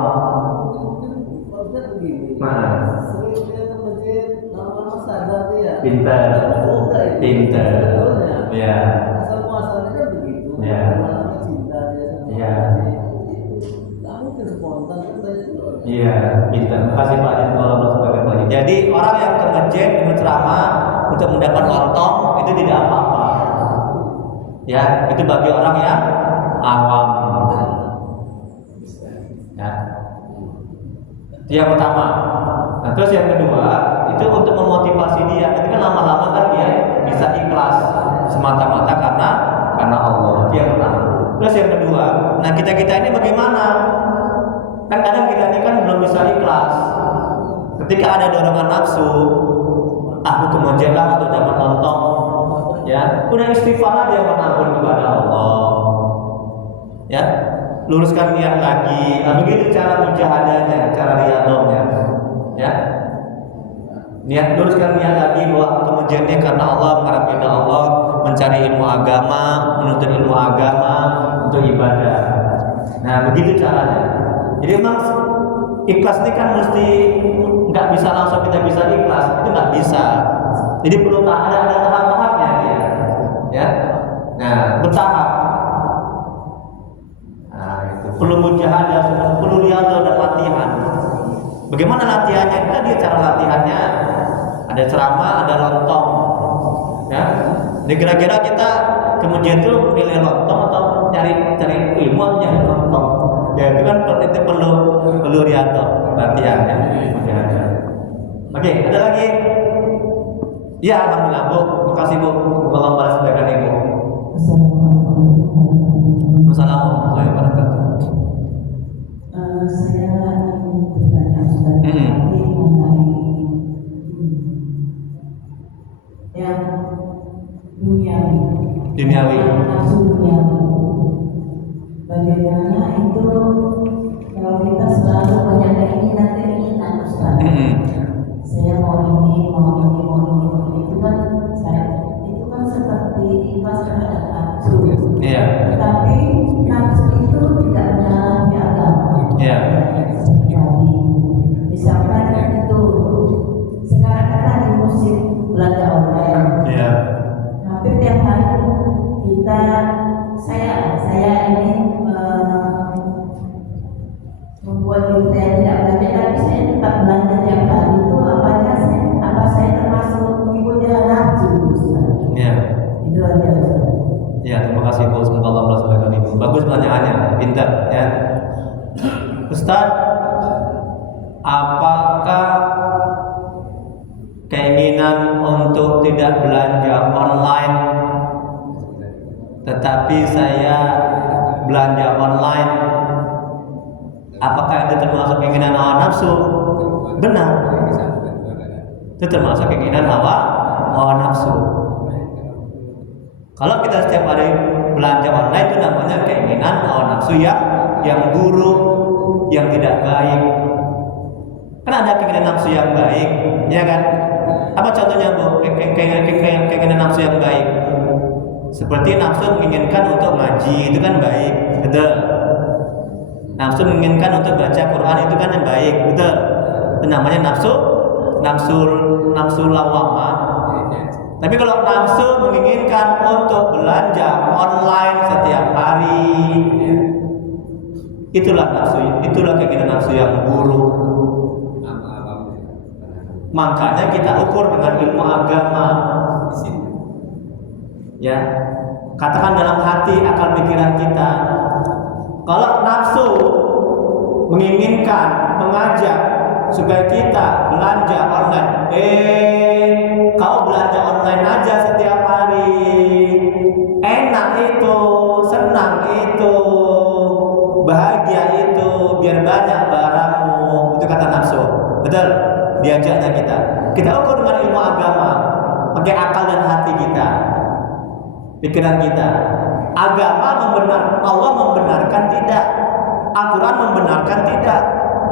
Nah, pinter, pinter, ya, ya, ya, iya, pinter. Kasih Pak Haji, Allah sebagai Pak Haji. Jadi orang yang ke masjid berceramah untuk mendapat lontong itu tidak apa-apa. Ya, itu bagi orang yang awam. Ya. Itu yang pertama. Nah, terus yang kedua itu untuk memotivasi dia. Nanti kan lama-lama kan dia bisa ikhlas semata-mata karena Allah. Itu yang pertama. Terus yang kedua, nah kita ini bagaimana? Kan kadang kita ini kan belum bisa ikhlas. Ketika ada dorongan nafsu, aku kemonjelah untuk dapat lontong, ya, udah istighfar aja mohon ampun kepada Allah, ya, luruskan niat lagi. Nah, begitu cara mujahadahnya, cara riyadhahnya, ya, niat luruskan niat lagi bahwa kemudiannya karena Allah, mengharap ridha Allah, mencari ilmu agama, menuntut ilmu agama untuk ibadah. Nah, begitu caranya. Jadi memang ikhlas ini kan mesti nggak bisa langsung kita bisa ikhlas, itu nggak bisa. Jadi perlu ada tahap-tahapnya dia, ya. Nah, bertahap. Nah, itu perlu mujahadah, perlu riyadhah dan latihan. Bagaimana latihannya? Kita dia cara latihannya. Ada ceramah, ada lontong, ya. Jadi kira-kira kita kemudian tuh pilih lontong atau cari ilmu nyari lontong. Ya itu kan itu perlu riyadhah, latihannya. Oke, ada lagi? Ya, alhamdulillah Bu, makasih Bu, Allah balas kebaikan Ibu. Assalamualaikum warahmatullahi wabarakatuh. Saya ingin bertanya Ustaz mengenai yang duniawi, nafsu duniawi. Bagaimana itu kalau kita selalu banyak keinginan Ustaz? Saya mau ini itu kan seperti ikhlas terhadap nafsu. Iya. Tapi nafsu itu tidak menyalahi agama. Iya. Misalkan itu sekarang kan lagi musim belanja online. Iya. Hampir tiap hari saya ini membuat diri saya tidak belanja, tapi saya tetap belanja tiap hari. Itu apa saya termasuk mengikuti nafsu? Iya. Itu aja Ustaz. Ya, terima kasih Bu. Semoga Allah balas kebaikan Ibu. Bagus pertanyaannya, pintar ya. Ustaz, apakah keinginan untuk tidak belanja online tetapi saya belanja online, apakah itu termasuk keinginan hawa nafsu? Benar. Itu termasuk keinginan hawa nafsu. Kalau kita setiap hari belanja online itu namanya keinginan hawa nafsu yang buruk, yang tidak baik. Kan ada keinginan nafsu yang baik, ya kan? Apa contohnya Bu? Keinginan nafsu yang baik. Seperti nafsu menginginkan untuk ngaji, itu kan baik, betul. Nafsu menginginkan untuk baca Quran, itu kan yang baik, betul. Itu namanya nafsu lawamah. Tapi kalau nafsu menginginkan untuk belanja online setiap hari, itulah keinginan nafsu yang buruk. Makanya kita ukur dengan ilmu agama. Ya, katakan dalam hati, akal pikiran kita. Kalau nafsu menginginkan, mengajak supaya kita belanja online, kau belanja online aja setiap hari, enak itu, senang itu, bahagia itu, biar banyak barangmu. Itu kata nafsu, betul? Diajaknya kita ukur dengan ilmu agama, pakai akal dan hati kita, pikiran kita. Agama Allah membenarkan tidak, Al-Quran membenarkan tidak,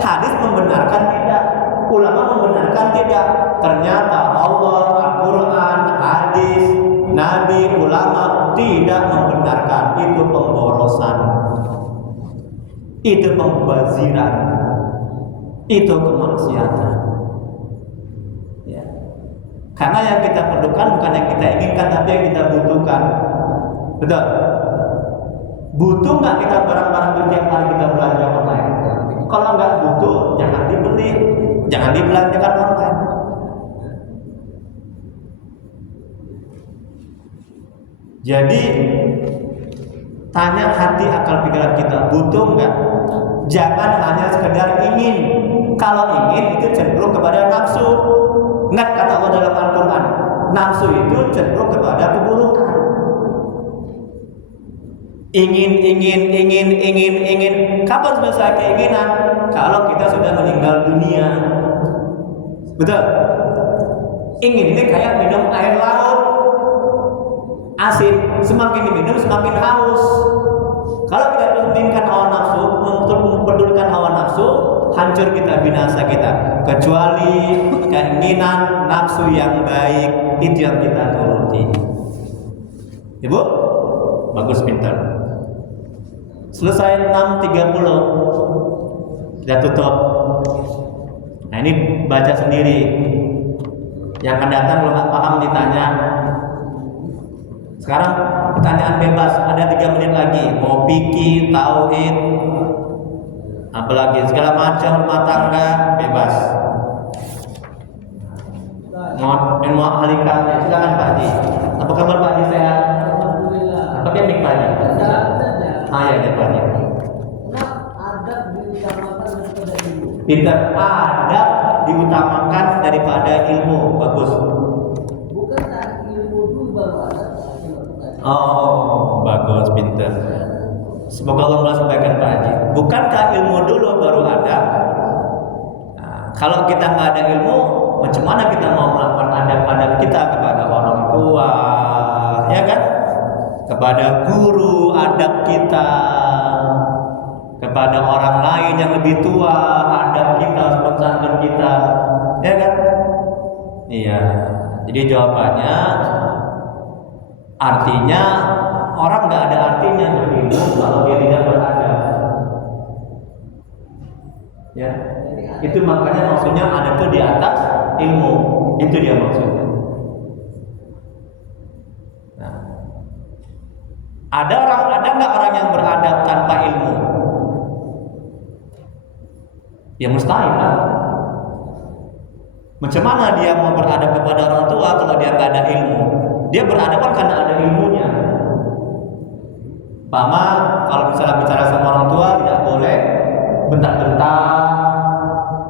hadis membenarkan tidak, ulama membenarkan tidak. Ternyata Allah, Al-Quran, hadis, Nabi, ulama tidak membenarkan. Itu pemborosan, itu pembaziran, itu kemaksiatan. Ya. Karena yang kita perlukan bukan yang kita inginkan, tapi yang kita butuhkan. Betul? Butuh nggak kita barang-barang itu tiap hari kita belanja online? Kalau nggak butuh, jangan dibeli, jangan dibelanjakan online. Jadi tanya hati akal pikiran kita, butuh nggak? Jangan hanya sekedar ingin. kalau ingin itu cenderung kepada nafsu. Ingat kata Allah dalam Al-Quran, nafsu itu cenderung kepada keburukan. Ingin. Kapan selesai keinginan? Kalau kita sudah meninggal dunia. Betul? Ingin ini kayak minum air laut, asin, semakin diminum semakin haus. Kalau kita menginginkan hawa nafsu, memperdulikan hawa nafsu, hancur kita, binasa kita. Kecuali keinginan nafsu yang baik, itu yang kita turuti. Ibu, bagus, pintar. Selesai 6.30, kita tutup. Nah ini baca sendiri. Yang akan datang kalau nggak paham ditanya. Sekarang pertanyaan bebas, ada 3 menit lagi. Mau fikih, tauhid, apalagi segala macam rumah tangga, bebas. Mau ahli kata, silakan Pak Haji. Apa kabar Pak Haji, sehat? Apa dia Pak Haji? Ya Pak Haji. Pintar, adab diutamakan daripada ilmu. Bagus. Oh, bagus, pintar. Semoga Allah sampaikan Pak Haji. Bukankah ilmu dulu baru ada? Nah, kalau kita nggak ada ilmu, macam mana kita mau melakukan adab-adab kita kepada orang tua, ya kan? Kepada guru, adab kita. Kepada orang lain yang lebih tua, adab kita, sponsor kita, ya kan? Iya. Jadi jawabannya, artinya orang nggak ada artinya berilmu kalau dia tidak beradab. Ya, itu makanya maksudnya ada tuh di atas ilmu, itu dia maksudnya. Nah, ada nggak orang yang beradab tanpa ilmu? Ya mustahil lah. Macam mana dia mau beradab kepada orang tua kalau dia nggak ada ilmu? Dia beradab kan karena ada ilmunya. Pama kalau misalnya bicara sama orang tua tidak boleh bentak-bentak,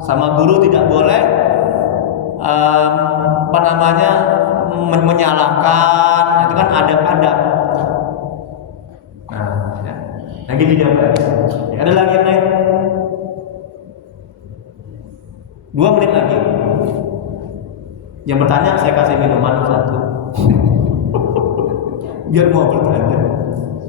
sama guru tidak boleh menyalahkan. Itu kan adab-adab. Nah, ya. Lagi dijawab. Ya, ada lagi yang lain? 2 menit lagi. Yang bertanya saya kasih minuman 1. Biar mau bertanya.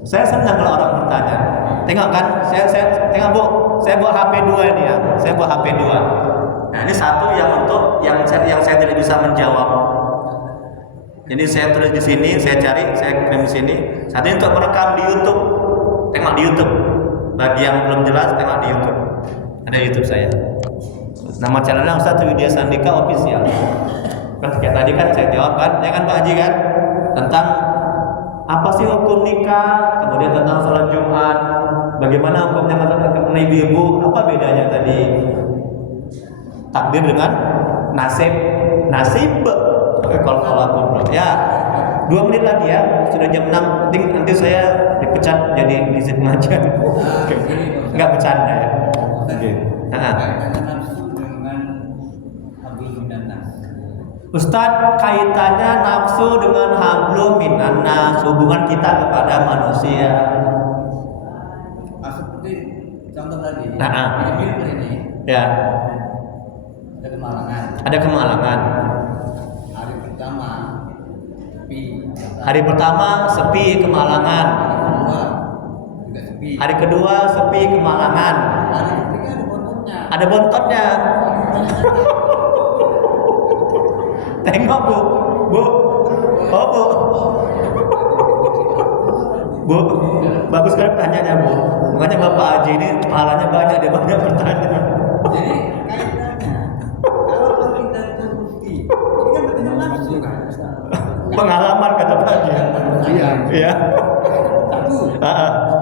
Saya senang kalau orang bertanya. Tengok kan, saya tengok Bu, saya bawa HP 2 ini ya. Saya bawa HP 2. Nah, ini satu yang untuk yang saya tidak bisa menjawab. Jadi saya tulis di sini, saya cari, saya kirim di sini. Satu untuk merekam di YouTube. Tengok di YouTube. Bagi yang belum jelas, tengok di YouTube. Ada YouTube saya. Nama channelnya Ustaz Widya Sandika Official. Ketika tadi kan saya jawab kan, ya kan Pak Haji kan, tentang apa sih hukum nikah, kemudian tentang sholat Jumat, bagaimana hukumnya mengenai ibu-ibu, apa bedanya tadi takdir dengan nasib. Kalau ya 2 menit lagi ya, sudah jam 6. Nanti saya dipecat jadi izin pengajian. Nggak bercanda ya. Oke. Ustadz, kaitannya nafsu dengan hablum minan nas, hubungan kita kepada manusia. Seperti contoh tadi, ini ya. Ada kemalangan. Hari pertama sepi kemalangan. Hari kedua sepi kemalangan. Hari ketiga ada bontotnya. Tengok Bu. Oh Bu, bagus sekali pertanyaannya Bu. Makanya Bapak Haji ini pahalanya banyak, dia banyak bertanya. Jadi kaitannya, kalau kita itu bukti, ini kan bertanya langsung kan? Pengalaman kata Pak Haji. Iya. Satu.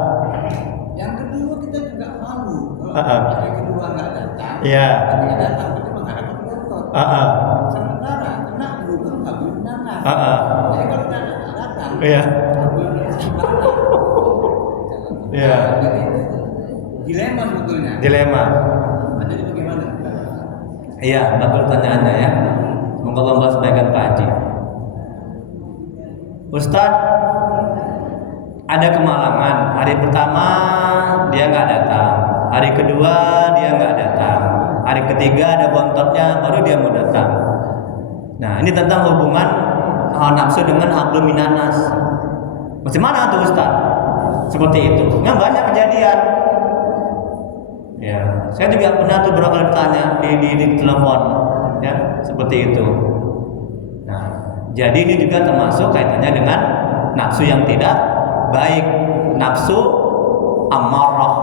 Yang kedua kita juga malu kalau hari kedua nggak datang. Iya. Ketika datang kita mengharapkan bontot. Sementara kena bukan habis nanas. Jadi kalau kita datang, iya. Iya. Jadi dilema sebetulnya. Dilema. Jadi bagaimana? Iya, bagus pertanyaannya ya. Semoga Allah membalas kebaikan Pak Haji. Ustadz, ada kemalangan. Hari pertama dia nggak datang, hari kedua dia nggak datang, hari ketiga ada bontotnya, baru dia mau datang. Nah, ini tentang hubungan hawa nafsu dengan hablum minanas. Bagaimana tuh Ustadz? Seperti itu. Nggak banyak kejadian. Ya, saya juga pernah tuh berapa kali ditanya di telepon, ya, seperti itu. Nah, jadi ini juga termasuk kaitannya dengan nafsu yang tidak baik, nafsu amarah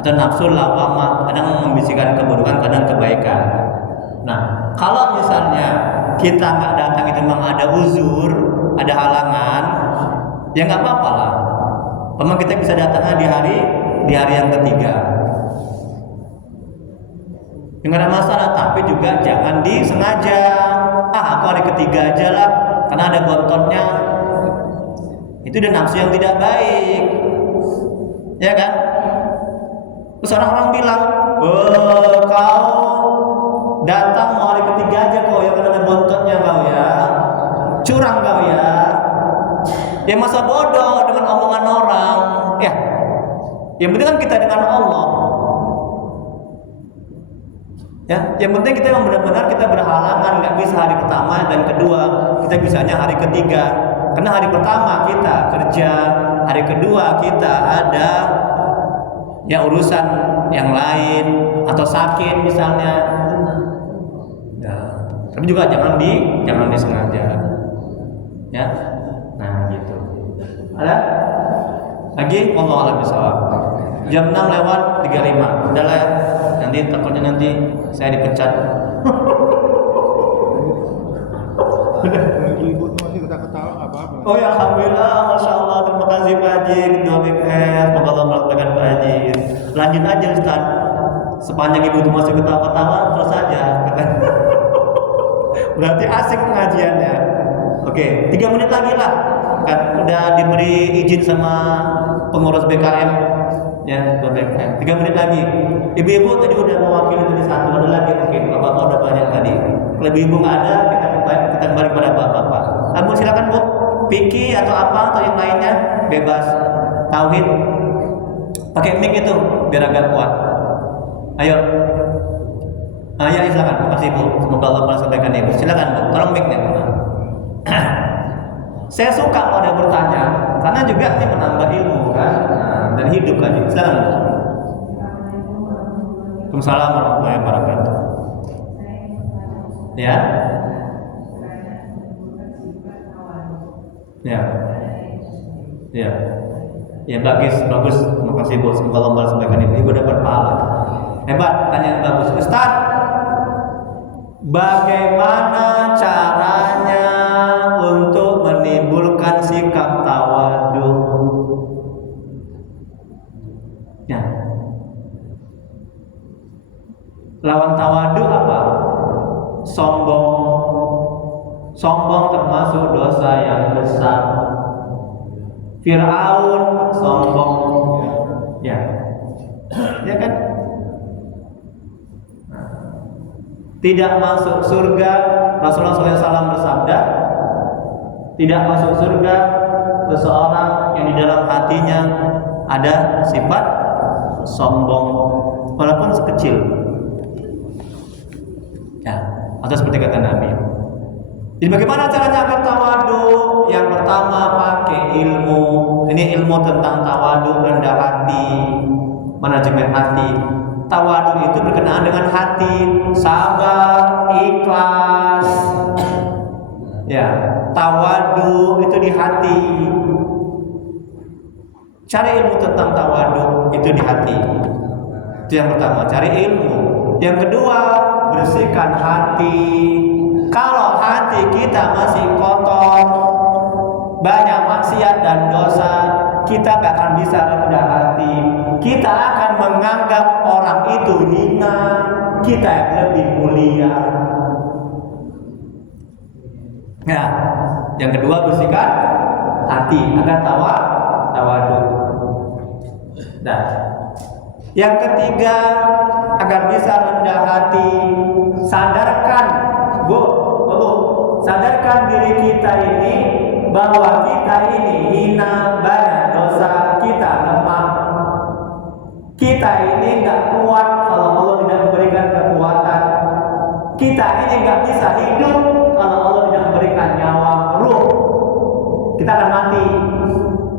atau nafsu lawamah, kadang membisikkan keburukan, kadang kebaikan. Nah, kalau misalnya kita nggak datang itu memang ada uzur, ada halangan, ya nggak apa-apa lah. Memang kita bisa datangnya di hari yang ketiga. Nggak ada masalah, tapi juga jangan disengaja. Aku hari ketiga aja lah, karena ada bontotnya. Itu udah nafsu yang tidak baik, ya kan? Terus orang-orang bilang, kau datang mau hari ketiga aja kau ya, karena ada bontotnya kau ya, curang kau ya. Ya masa bodoh dengan omongan orang, ya. Yang penting kan kita dengan Allah. Ya, yang penting kita memang benar-benar kita berhalangan, nggak bisa hari pertama dan kedua, kita bisanya hari ketiga. Karena hari pertama kita kerja, hari kedua kita ada ya urusan yang lain atau sakit misalnya. Ya, tapi juga jangan disengaja. Ya, nah gitu. Ada lagi? Allah a'lam bishawab. Jam 6 lewat 35. Udahlah ya. Nanti takutnya nanti saya dipecat. Ibu tuh masih ketawa nggak apa-apa. Oh ya, alhamdulillah, masya Allah, terima kasih Pak Haji, Ketua BPR, semoga Allah melakbaikan Pak Haji. Lanjut aja Ustaz, sepanjang ibu tuh masih ketawa-ketawa terus saja. Berarti asik pengajiannya. Oke, 3 menit lagi lah. Kan udah diberi izin sama pengurus BKM. Ya, BKM. 3 menit lagi. Ibu-ibu tadi udah mewakili tadi satu, ada lagi mungkin. Bapak-bapak udah banyak tadi. Kalau ibu nggak ada, kita kembali pada bapak-bapak. Bu, silakan Bu. Piki atau apa atau yang lainnya bebas. Tauhid. Pakai mic itu biar agak kuat. Ayo. Ya, silakan. Makasih Bu. Semoga Allah melakbaikan Ibu. Silakan Bu. Tolong mic-nya. Saya suka kalau ada bertanya, karena juga ini menambah ilmu kan, dan hidup kan. Silakan. Waalaikumsalam warahmatullahi wabarakatuh. Ya. Ya. Ya. Ya, bagus. Terima kasih Bu. Semoga Allah melakbaikan Ibu dapat pahala. Hebat, pertanyaan bagus. Ustaz, bagaimana caranya untuk menimbulkan sikap tawadu? Ya. Lawan tawadu apa? Sombong. Sombong termasuk dosa yang besar. Fir'aun sombong. Ya. Ya kan? Tidak masuk surga, Rasulullah SAW bersabda, tidak masuk surga seseorang yang di dalam hatinya ada sifat sombong, walaupun sekecil. Ya, atau seperti kata Nabi. Jadi bagaimana caranya agar tawadu? Yang pertama pakai ilmu. Ini ilmu tentang tawadu, rendah hati, manajemen hati. Tawadu itu berkenaan dengan hati, sabar, ikhlas. Ya, tawadu itu di hati. Cari ilmu tentang tawadu itu di hati. Itu yang pertama, cari ilmu. Yang kedua, bersihkan hati. Kalau hati kita masih kotor, banyak maksiat dan dosa, kita gak akan bisa rendah hati. Kita akan menganggap orang itu hina, kita yang lebih mulia. Nah, yang kedua bersihkan hati agar tawadu. Nah, Yang ketiga, agar bisa rendah hati, sadarkan, sadarkan diri kita ini bahwa kita ini hina, banyak dosa, kita lemah. Kita ini nggak kuat kalau Allah tidak memberikan kekuatan. Kita ini nggak bisa hidup kalau Allah tidak memberikan nyawa, ruh. Kita akan mati.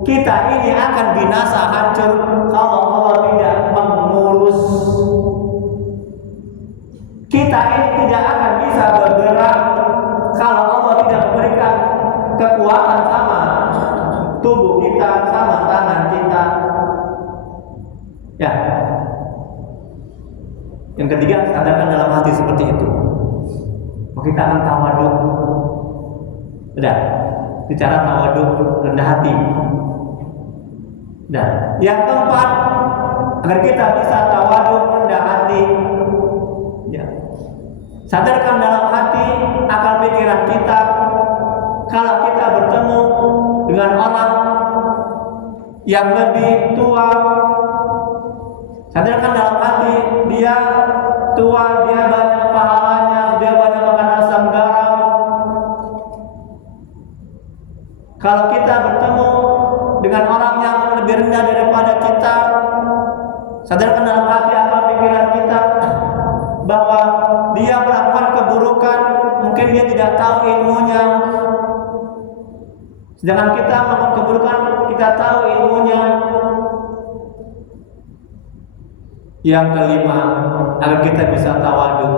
Kita ini akan binasa, hancur kalau Allah tidak mengurus. Kita ini tidak akan bisa bergerak kalau Allah tidak memberikan kekuatan sama tubuh kita, sama tangan kita. Ya. Yang ketiga, sadarkan dalam hati seperti itu. Maka kita akan tawaduk. Udah. Bicara tawaduk, rendah hati. Udah. Yang keempat, agar kita bisa tawaduk, rendah hati. Ya. Sadarkan dalam hati akal pikiran kita. Kalau kita bertemu dengan orang yang lebih tua, sadarkan dalam hati dia tua, dia banyak pahalanya, dia banyak makan asam garam. Kalau kita bertemu dengan orang yang lebih rendah daripada kita, sadarkan dalam hati akal pikiran kita bahwa dia melakukan keburukan, mungkin dia tidak tahu ilmunya. Sedangkan kita melakukan keburukan, kita tahu ilmunya. Yang kelima, agar kita bisa tawaduk,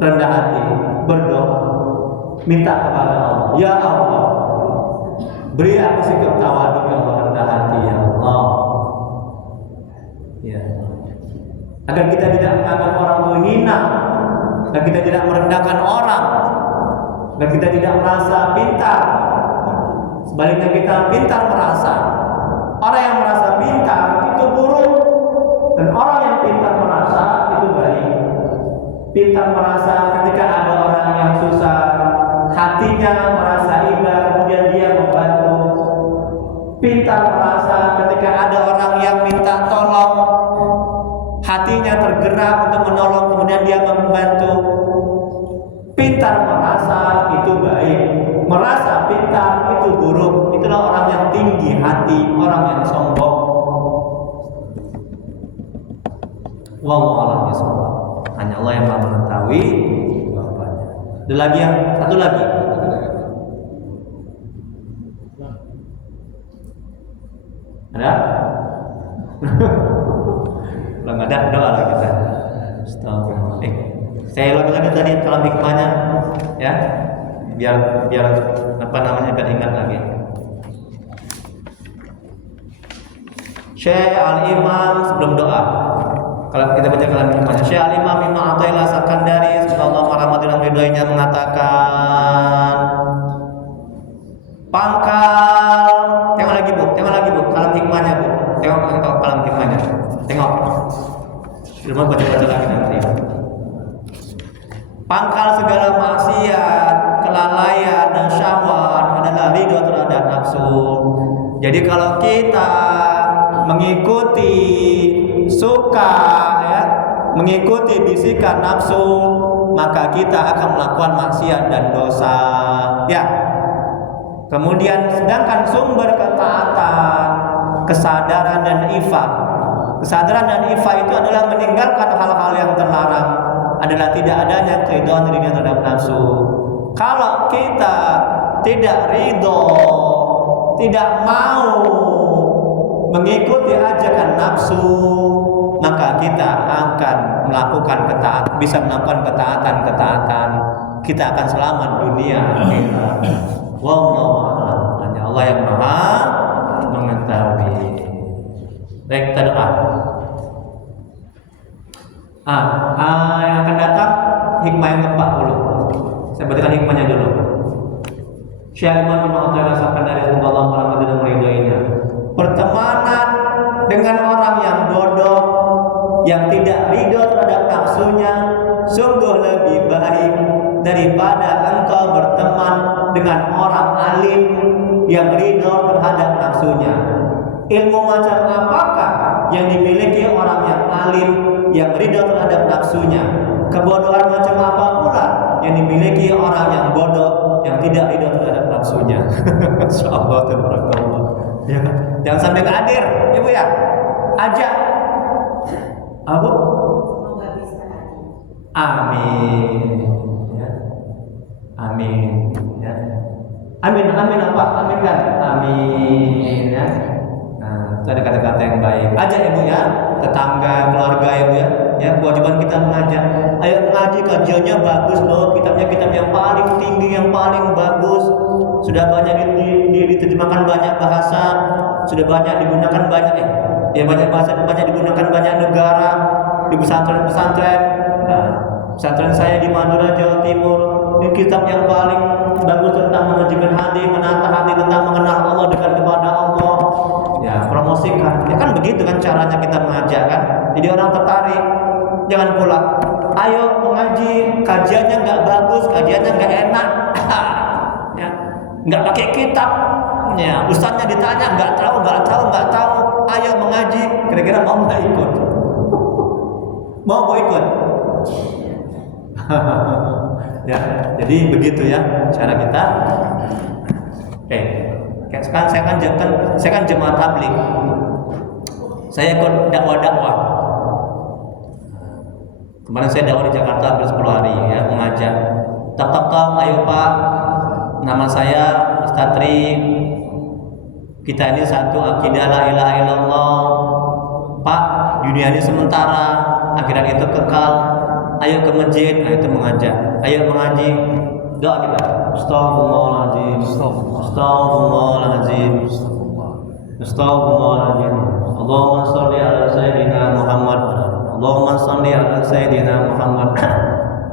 rendah hati, berdoa, minta kepada Allah, ya Allah, beri aku sikap tawaduk, ya Allah, rendah hati, ya Allah. Ya. Agar kita tidak menganggap orang itu hina, agar kita tidak merendahkan orang, agar kita tidak merasa pintar. Sebaliknya kita pintar merasa. Orang yang merasa pintar itu buruk, dan orang yang pintar merasa itu baik. Pintar merasa ketika ada orang yang susah, hatinya merasa iba, kemudian dia membantu. Pintar merasa ketika ada orang yang minta tolong, hatinya tergerak untuk menolong, kemudian dia membantu. Pintar merasa itu baik, merasa pintar itu buruk. Itulah orang yang tinggi hati, orang yang sombong. Wallahu a'lam bishawab. Hanya Allah yang Maha mengetahui jawabannya. Ada lagi yang satu lagi. Ada? Belum ada, doa lagi kita. Astagfirullah. Saya ulangi lagi tadi kalam hikmahnya, ya, biar apa namanya, biar ingat lagi. Syekh Al-Imam sebelum doa, kalau kita baca kalam hikmahnya, Syekh Al-Imam Ibnu Athaillah Sakandari sallallahu alaihi wa ridhonya mengatakan, pangkal, tengok lagi bu, kalam hikmahnya bu, tengok kalam hikmahnya, tengok. Belum baca lagi nanti. Pangkal segala maksiat, kelalaian dan syahwat adalah ridho terhadap nafsu. Jadi kalau kita mengikuti suka, ya, mengikuti bisikan nafsu, maka kita akan melakukan maksiat dan dosa. Ya. Kemudian sedangkan sumber ketaatan, kesadaran dan ifah. Kesadaran dan ifah itu adalah meninggalkan hal-hal yang terlarang, adalah tidak adanya keridhaan dirinya terhadap nafsu. Kalau kita tidak ridho, tidak mau mengikuti ajakan nafsu, maka kita akan melakukan bisa melakukan ketaatan. Kita akan selamat dunia akhirat. Wallahu a'lam. Hanya Allah yang Maha mengetahui. Baik, kita doa. Yang akan datang hikmah yang keempat dulu. Saya bacakan hikmahnya dulu. Syekh Imam Ibnu Athaillah Sakandari sallallahu alaihi wa ridhonya. Pertemanan dengan orang yang bodoh, yang tidak ridho terhadap nafsunya, sungguh lebih baik daripada engkau berteman dengan orang alim yang ridho terhadap nafsunya. Ilmu macam apakah yang dimiliki orang yang alim, yang ridha terhadap nafsunya. Kebodohan macam apa pula yang dimiliki orang yang bodoh, yang tidak ridha terhadap nafsunya. Insyaallah tabarakallah. Ya, jangan sampai nggak hadir, Ibu ya. Ajak. Abu? Semoga bisa hadir. Amin. Ya. Amin. Ya. Amin, amin apa? Amin kan? Amin ya. Nah, itu ada kata-kata yang baik. Ajak Ibu ya, tetangga, keluarga Ibu ya. Ya, kewajiban kita mengajak. Ayo mengaji, kajiannya bagus loh. Kitabnya kitab yang paling tinggi, yang paling bagus. Sudah banyak diterjemahkan banyak bahasa, sudah banyak digunakan banyak bahasa, banyak digunakan banyak negara di pesantren-pesantren. Nah, pesantren saya di Madura, Jawa Timur, ini kitab yang paling bagus tentang mengajikan hati, menata hati, tentang mengenal Allah, dekat kepada Allah. Ya, promosikan. Ya kan begitu kan caranya kita mengajak kan. Jadi orang tertarik. Jangan pula, ayo mengaji, kajiannya nggak bagus, kajiannya nggak enak. Ya, nggak pakai kitab. Ya, ustaznya ditanya nggak tahu. Ayo mengaji, kira-kira mau nggak ikut? Mau ikut? Ya, jadi begitu ya cara kita. Sekarang saya kan jemaat tabligh. Saya ikut dakwah. Kemarin saya dakwah di Jakarta hampir 10 hari ya, mengajak. Tak, ayo Pak, nama saya Ustaz Tri. Kita ini satu akidah la ilaha illallah. Pak, dunia ini sementara, akhirat itu kekal. Ayo ke masjid, nah itu mengajak. Ayo mengaji. Doa kita. Astaghfirullahaladzim. Astaghfirullahaladzim. Allahumma sholli ala sayyidina Muhammad. Allahumma sholli ala sayyidina Muhammad.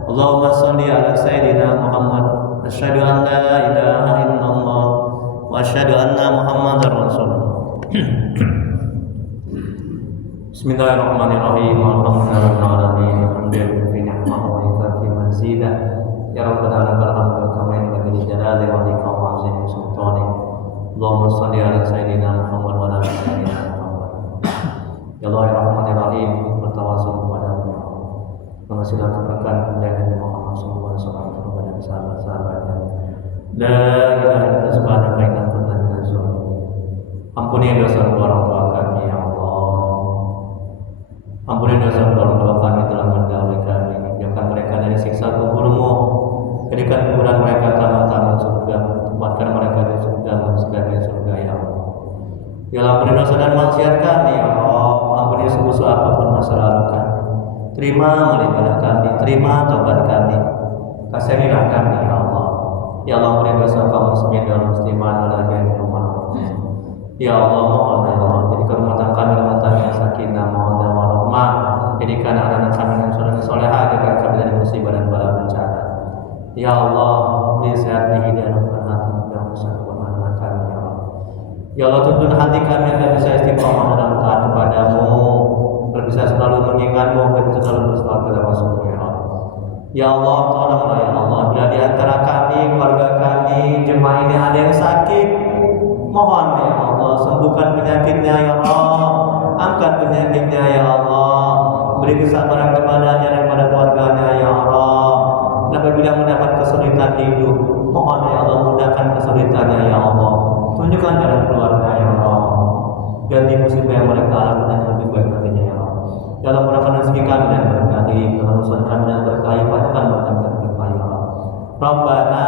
Allahumma sholli ala sayyidina Muhammad. Asyhadu an la ilaha illallah wa asyhadu anna Muhammadar Rasulullah. Bismillahirrahmanirrahim. Alhamdulillahirrahmanirrahim. Alhamdulillah fi ni'mah wa ikati mazidah. Ya Rabbana lakal hamdu kama yanbaghi li jalali wajhika wa 'azimi sultanik. Allahumma shalli ala sayyidina Muhammad wa ala ali sayyidina Muhammad. Ya Allah ya Rahman ya Rahim, bertawasul kepadamu ya Allah. Mengasilah keberkahan kemuliaan Nabi Muhammad sallallahu alaihi wasallam kepada sahabat-sahabatnya. La ilaha illa subhanaka inna kunna minaz zalimin. Ampuni dosa orang tua kami ya Allah. Ampuni dosa orang tua kami telah mendahului kami. Jauhkan mereka dari siksa kuburmu. Jadikan kuburan mereka taman-taman surga. Tempatkan mereka di surga, segala surga ya Allah. Ya Allah, ampuni dosa dan maksiat kami ya Allah. Ampuni sebesar apapun masa lalu kami. Terima ibadah kami, terima taubat kami. Kasihanilah kami ya Allah. Ya Allah, ampuni dosa kaum muslimin dan muslimat ala jami'il umat. Ya Allah, mohon ya Allah, jadikan rumah tangga kami rumah tangga yang sakinah, mawaddah warahmah. Jadikan anak-anak kami yang soleh-solehah, jadikan kami dari musibah dan bala bencana. Ya Allah, beri sehat hidayah dan hati yang bisa kebermanfaatan kami ya Allah. Ya Allah, tuntun hati kami agar bisa istiqomah dalam taat kepadamu, agar bisa selalu mengingatmu, agar bisa selalu berselawat kepada Rasulmu ya Allah. Ya Allah, tolonglah ya Allah, bila di antara kami, keluarga kami, jemaah ini ada yang sakit, mohon ya Allah, sembuhkan penyakitnya ya Allah, angkat penyakitnya ya Allah, beri kesabaran kepadanya dan kepada keluarganya ya Allah. Dan apabila mendapat kesulitan hidup, mohon ya Allah, mudahkan kesulitannya ya Allah, tunjukkan jalan keluarnya ya Allah, ganti musibah yang mereka alami dan lebih baik nantinya ya Allah. Ya Allah, murahkan rezeki kami dan berkahi, urusan kami dan berkahi, banyakkan berkah dan berkahi ya Allah. Rabbana